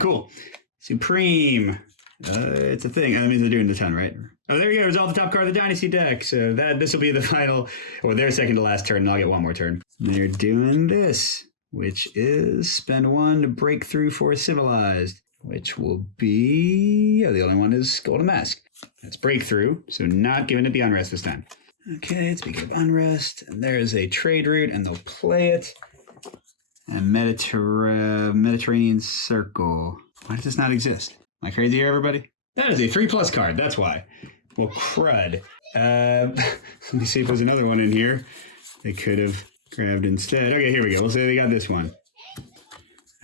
Cool. Supreme. It's a thing. That means they're doing the 10, right? Oh, there you go. Resolve the top card of the Dynasty deck. So this will be the final, or their second to last turn, and I'll get 1 more turn. They're doing this, which is spend 1 to break through for Civilized, which will be, the only one is Golden Mask. That's breakthrough, so not giving it the unrest this time. Okay, speaking of unrest, and there's a trade route, and they'll play it. And Mediterranean Circle. Why does this not exist? Am I crazy here, everybody? That is a 3+ card, that's why. Well, crud. Let me see if there's another one in here they could have grabbed instead. Okay, here we go. We'll say they got this one.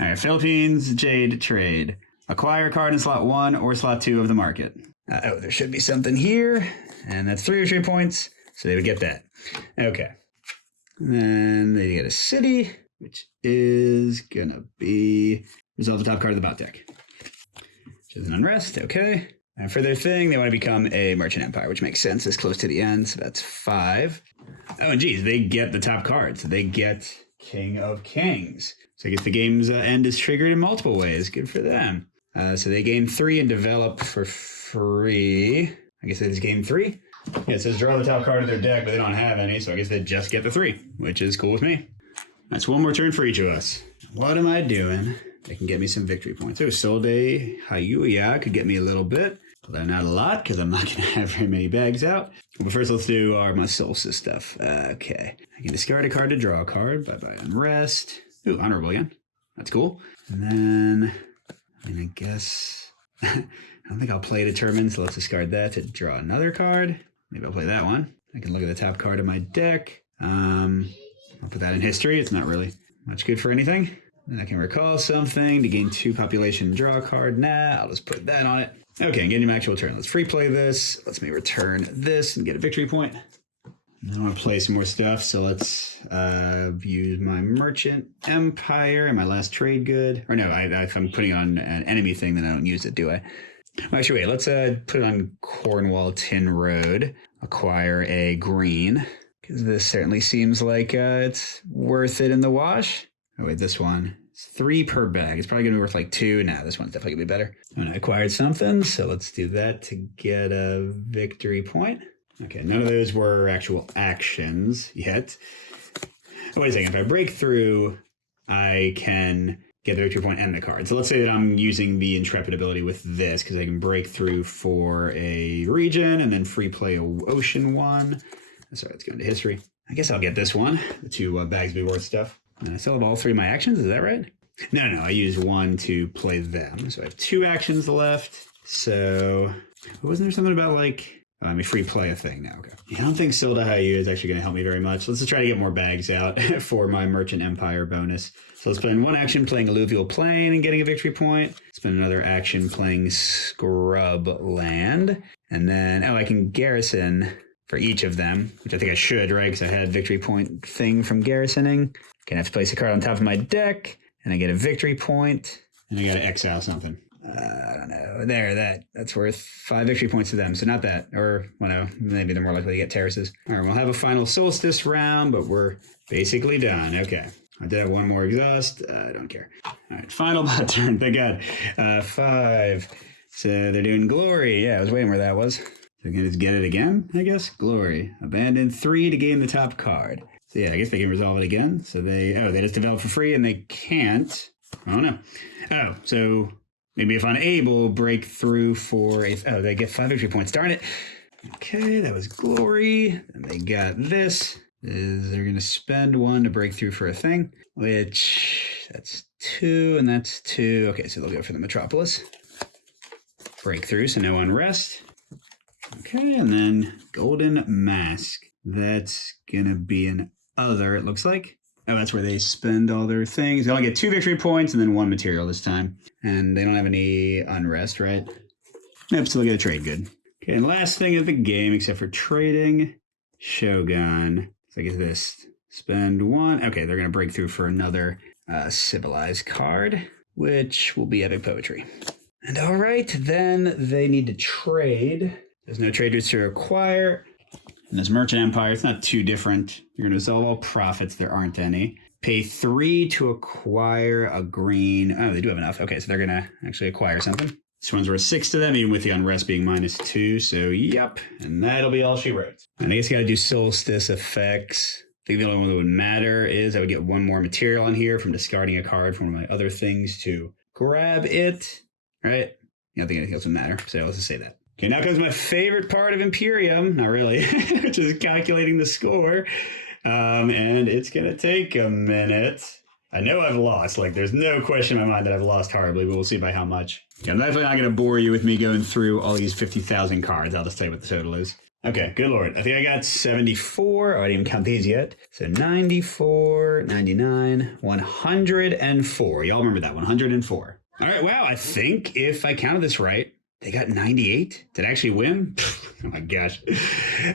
All right, Philippines Jade Trade. Acquire a card in slot 1 or slot 2 of the market. There should be something here, and that's 3 retreat points, so they would get that. Okay. And then they get a city, which is gonna be resolve the top card of the bot deck. Which is an unrest, okay. And for their thing, they want to become a merchant empire, which makes sense. It's close to the end, so that's 5. Oh, and geez, they get the top cards. They get King of Kings. So I guess the game's end is triggered in multiple ways. Good for them. So they gain 3 and develop for free. I guess they just gain 3. Yeah, it says draw the top card of their deck, but they don't have any, so I guess they just get the 3, which is cool with me. That's 1 more turn for each of us. What am I doing? They can get me some victory points. Oh, Solde Hayuya could get me a little bit, although not a lot, because I'm not going to have very many bags out. But first, let's do my Solstice stuff. Okay. I can discard a card to draw a card. Bye-bye Unrest. Ooh, Honorable again. That's cool. And then, I guess, I don't think I'll play Determined, so let's discard that to draw another card. Maybe I'll play that one. I can look at the top card of my deck. I'll put that in history. It's not really much good for anything. And I can recall something to gain 2 population and draw a card. Nah, I'll just put that on it. Okay, getting an actual turn. Let's free play this. Let's me return this and get a victory point. I want to play some more stuff, so let's use my Merchant Empire and my last trade good. Or no, if I'm putting on an enemy thing, then I don't use it, do I? Actually, wait, let's put it on Cornwall Tin Road. Acquire a green, because this certainly seems like it's worth it in the wash. Oh, wait, this one. It's 3 per bag. It's probably going to be worth like 2. Nah, this one's definitely going to be better. And I acquired something, so let's do that to get a victory point. Okay, none of those were actual actions yet. Oh, wait a second. If I break through, I can get the victory point and the card. So let's say that I'm using the Intrepid ability with this, because I can break through for a region and then free play a ocean one. Sorry, let's go into history. I guess I'll get this one. The 2 bags be worth stuff. And I still have all 3 of my actions, is that right? No, I used 1 to play them. So I have 2 actions left. So, wasn't there something about like, let me free play a thing now, okay. I don't think Silda Hayu is actually going to help me very much. Let's just try to get more bags out for my Merchant Empire bonus. So let's spend 1 action playing Alluvial Plain and getting a victory point. Spend another action playing Scrub Land. And then, I can garrison for each of them, which I think I should, right? Because I had victory point thing from garrisoning. Can have to place a card on top of my deck, and I get a victory point. And I got to exile something. I don't know. That's worth 5 victory points to them. So not that. Or, well, no, maybe they're more likely to get terraces. All right, we'll have a final Solstice round, but we're basically done. Okay. I did have 1 more exhaust. I don't care. All right, final turn. Thank God. 5. So they're doing Glory. Yeah, I was waiting where that was. So I can just get it again, I guess. Glory. Abandon 3 to gain the top card. So yeah, I guess they can resolve it again. So they just develop for free and they can't. I don't know. Oh, so maybe if unable, break through for they get 5 victory points. Darn it. Okay, that was Glory. And they got this. They're going to spend 1 to break through for a thing, which that's 2 and that's 2. Okay, so they'll go for the Metropolis. Breakthrough, so no unrest. Okay, and then Golden Mask. That's going to be an other, it looks like. Oh, that's where they spend all their things. They only get 2 victory points and then 1 material this time. And they don't have any unrest, right? Nope, so they'll get a trade good. Okay, and last thing of the game, except for trading, Shogun. So I get this. Spend 1. Okay, they're going to break through for another civilized card, which will be Epic Poetry. And all right, then they need to trade. There's no traders to acquire. And this Merchant Empire, it's not too different. You're going to resolve all profits. There aren't any. Pay 3 to acquire a green. Oh, they do have enough. Okay, so they're going to actually acquire something. This one's worth 6 to them, even with the unrest being -2. So, yep. And that'll be all she wrote. And I guess you got to do Solstice effects. I think the only one that would matter is I would get 1 more material on here from discarding a card from one of my other things to grab it. Right? I don't think anything else would matter. So let's just say that. Okay, now comes my favorite part of Imperium. Not really, which is calculating the score. And it's going to take a minute. I know I've lost. Like, there's no question in my mind that I've lost horribly, but we'll see by how much. Okay, I'm definitely not going to bore you with me going through all these 50,000 cards. I'll just tell you what the total is. Okay, good lord. I think I got 74. Oh, I didn't even count these yet. So 94, 99, 104. Y'all remember that, 104. All right, wow, I think if I counted this right, they got 98. Did I actually win? Oh my gosh.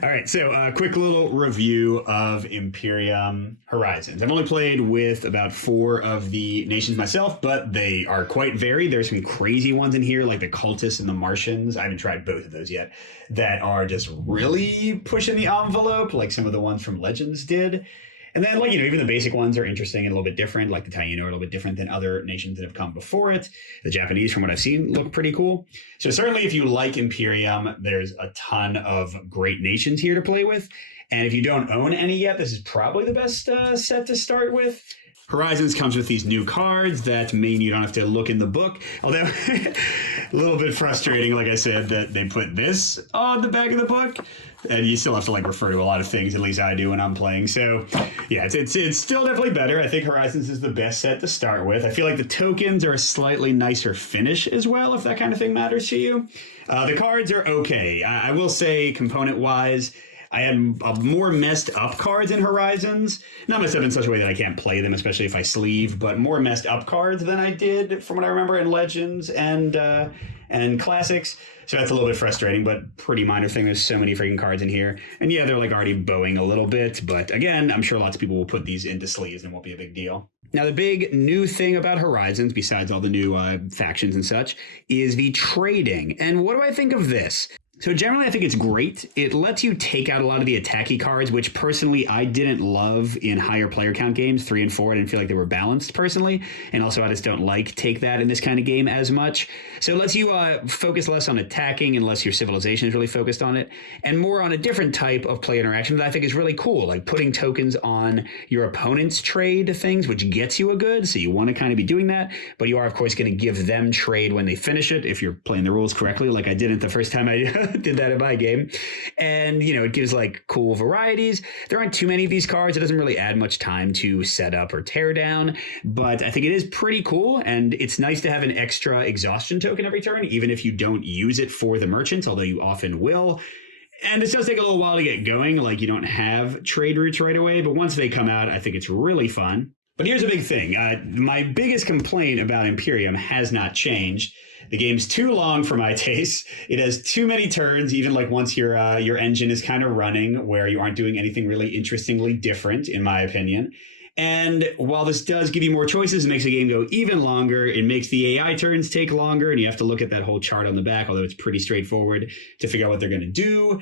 All right, so quick little review of Imperium Horizons. I've only played with about 4 of the nations myself, but they are quite varied. There's some crazy ones in here, like the Cultists and the Martians. I haven't tried both of those yet, that are just really pushing the envelope, like some of the ones from Legends did. And then, like, even the basic ones are interesting and a little bit different, like the Taino are a little bit different than other nations that have come before it. The Japanese, from what I've seen, look pretty cool. So certainly if you like Imperium, there's a ton of great nations here to play with. And if you don't own any yet, this is probably the best set to start with. Horizons comes with these new cards that mean you don't have to look in the book. Although, a little bit frustrating, like I said, that they put this on the back of the book. And you still have to like refer to a lot of things, at least I do when I'm playing. So, yeah, it's still definitely better. I think Horizons is the best set to start with. I feel like the tokens are a slightly nicer finish as well, if that kind of thing matters to you. The cards are okay. I will say, component-wise, I had more messed up cards in Horizons. Not messed up in such a way that I can't play them, especially if I sleeve, but more messed up cards than I did, from what I remember, in Legends and Classics. So that's a little bit frustrating, but pretty minor thing. There's so many freaking cards in here. And yeah, they're like already bowing a little bit. But again, I'm sure lots of people will put these into sleeves and it won't be a big deal. Now, the big new thing about Horizons, besides all the new factions and such, is the trading. And what do I think of this? So generally, I think it's great. It lets you take out a lot of the attacky cards, which personally I didn't love in higher player count games, 3 and 4. I didn't feel like they were balanced personally. And also, I just don't like take that in this kind of game as much. So it lets you focus less on attacking unless your civilization is really focused on it, and more on a different type of play interaction that I think is really cool, like putting tokens on your opponent's trade things, which gets you a good. So you want to kind of be doing that, but you are, of course, going to give them trade when they finish it, if you're playing the rules correctly, like I didn't the first time I did that in my game. And, it gives like cool varieties. There aren't too many of these cards. It doesn't really add much time to set up or tear down, but I think it is pretty cool. And it's nice to have an extra exhaustion token every turn, even if you don't use it for the merchants, although you often will. And this does take a little while to get going. Like, you don't have trade routes right away, but once they come out, I think it's really fun. But here's a big thing. My biggest complaint about Imperium has not changed. The game's too long for my taste. It has too many turns, even like once your engine is kind of running, where you aren't doing anything really interestingly different, in my opinion. And while this does give you more choices, it makes the game go even longer. It makes the AI turns take longer, and you have to look at that whole chart on the back, although it's pretty straightforward to figure out what they're going to do.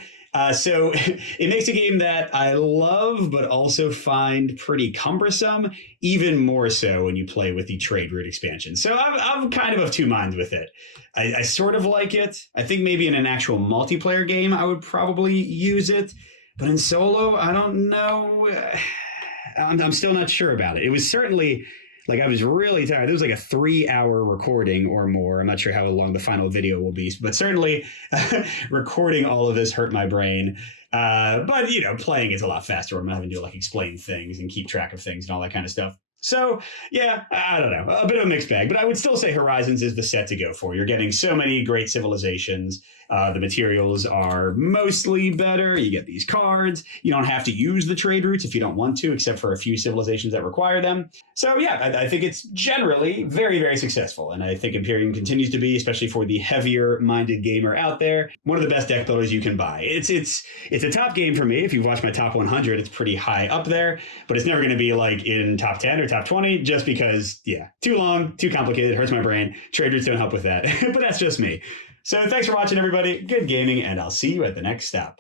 So it makes a game that I love, but also find pretty cumbersome, even more so when you play with the trade route expansion. So I'm kind of two minds with it. I sort of like it. I think maybe in an actual multiplayer game, I would probably use it. But in solo, I don't know. I'm still not sure about it. It was certainly, like, I was really tired. It was like a 3-hour recording or more. I'm not sure how long the final video will be, but certainly recording all of this hurt my brain. But, playing is a lot faster. I'm not having to like explain things and keep track of things and all that kind of stuff. So, yeah, I don't know. A bit of a mixed bag, but I would still say Horizons is the set to go for. You're getting so many great civilizations. The materials are mostly better. You get these cards. You don't have to use the trade routes if you don't want to, except for a few civilizations that require them. So, yeah, I think it's generally very, very successful. And I think Imperium continues to be, especially for the heavier-minded gamer out there, one of the best deck builders you can buy. It's a top game for me. If you've watched my top 100, it's pretty high up there. But it's never going to be like in top 10 or top 20, just because, yeah, too long, too complicated, hurts my brain. Trade routes don't help with that. But that's just me. So thanks for watching, everybody. Good gaming, and I'll see you at the next stop.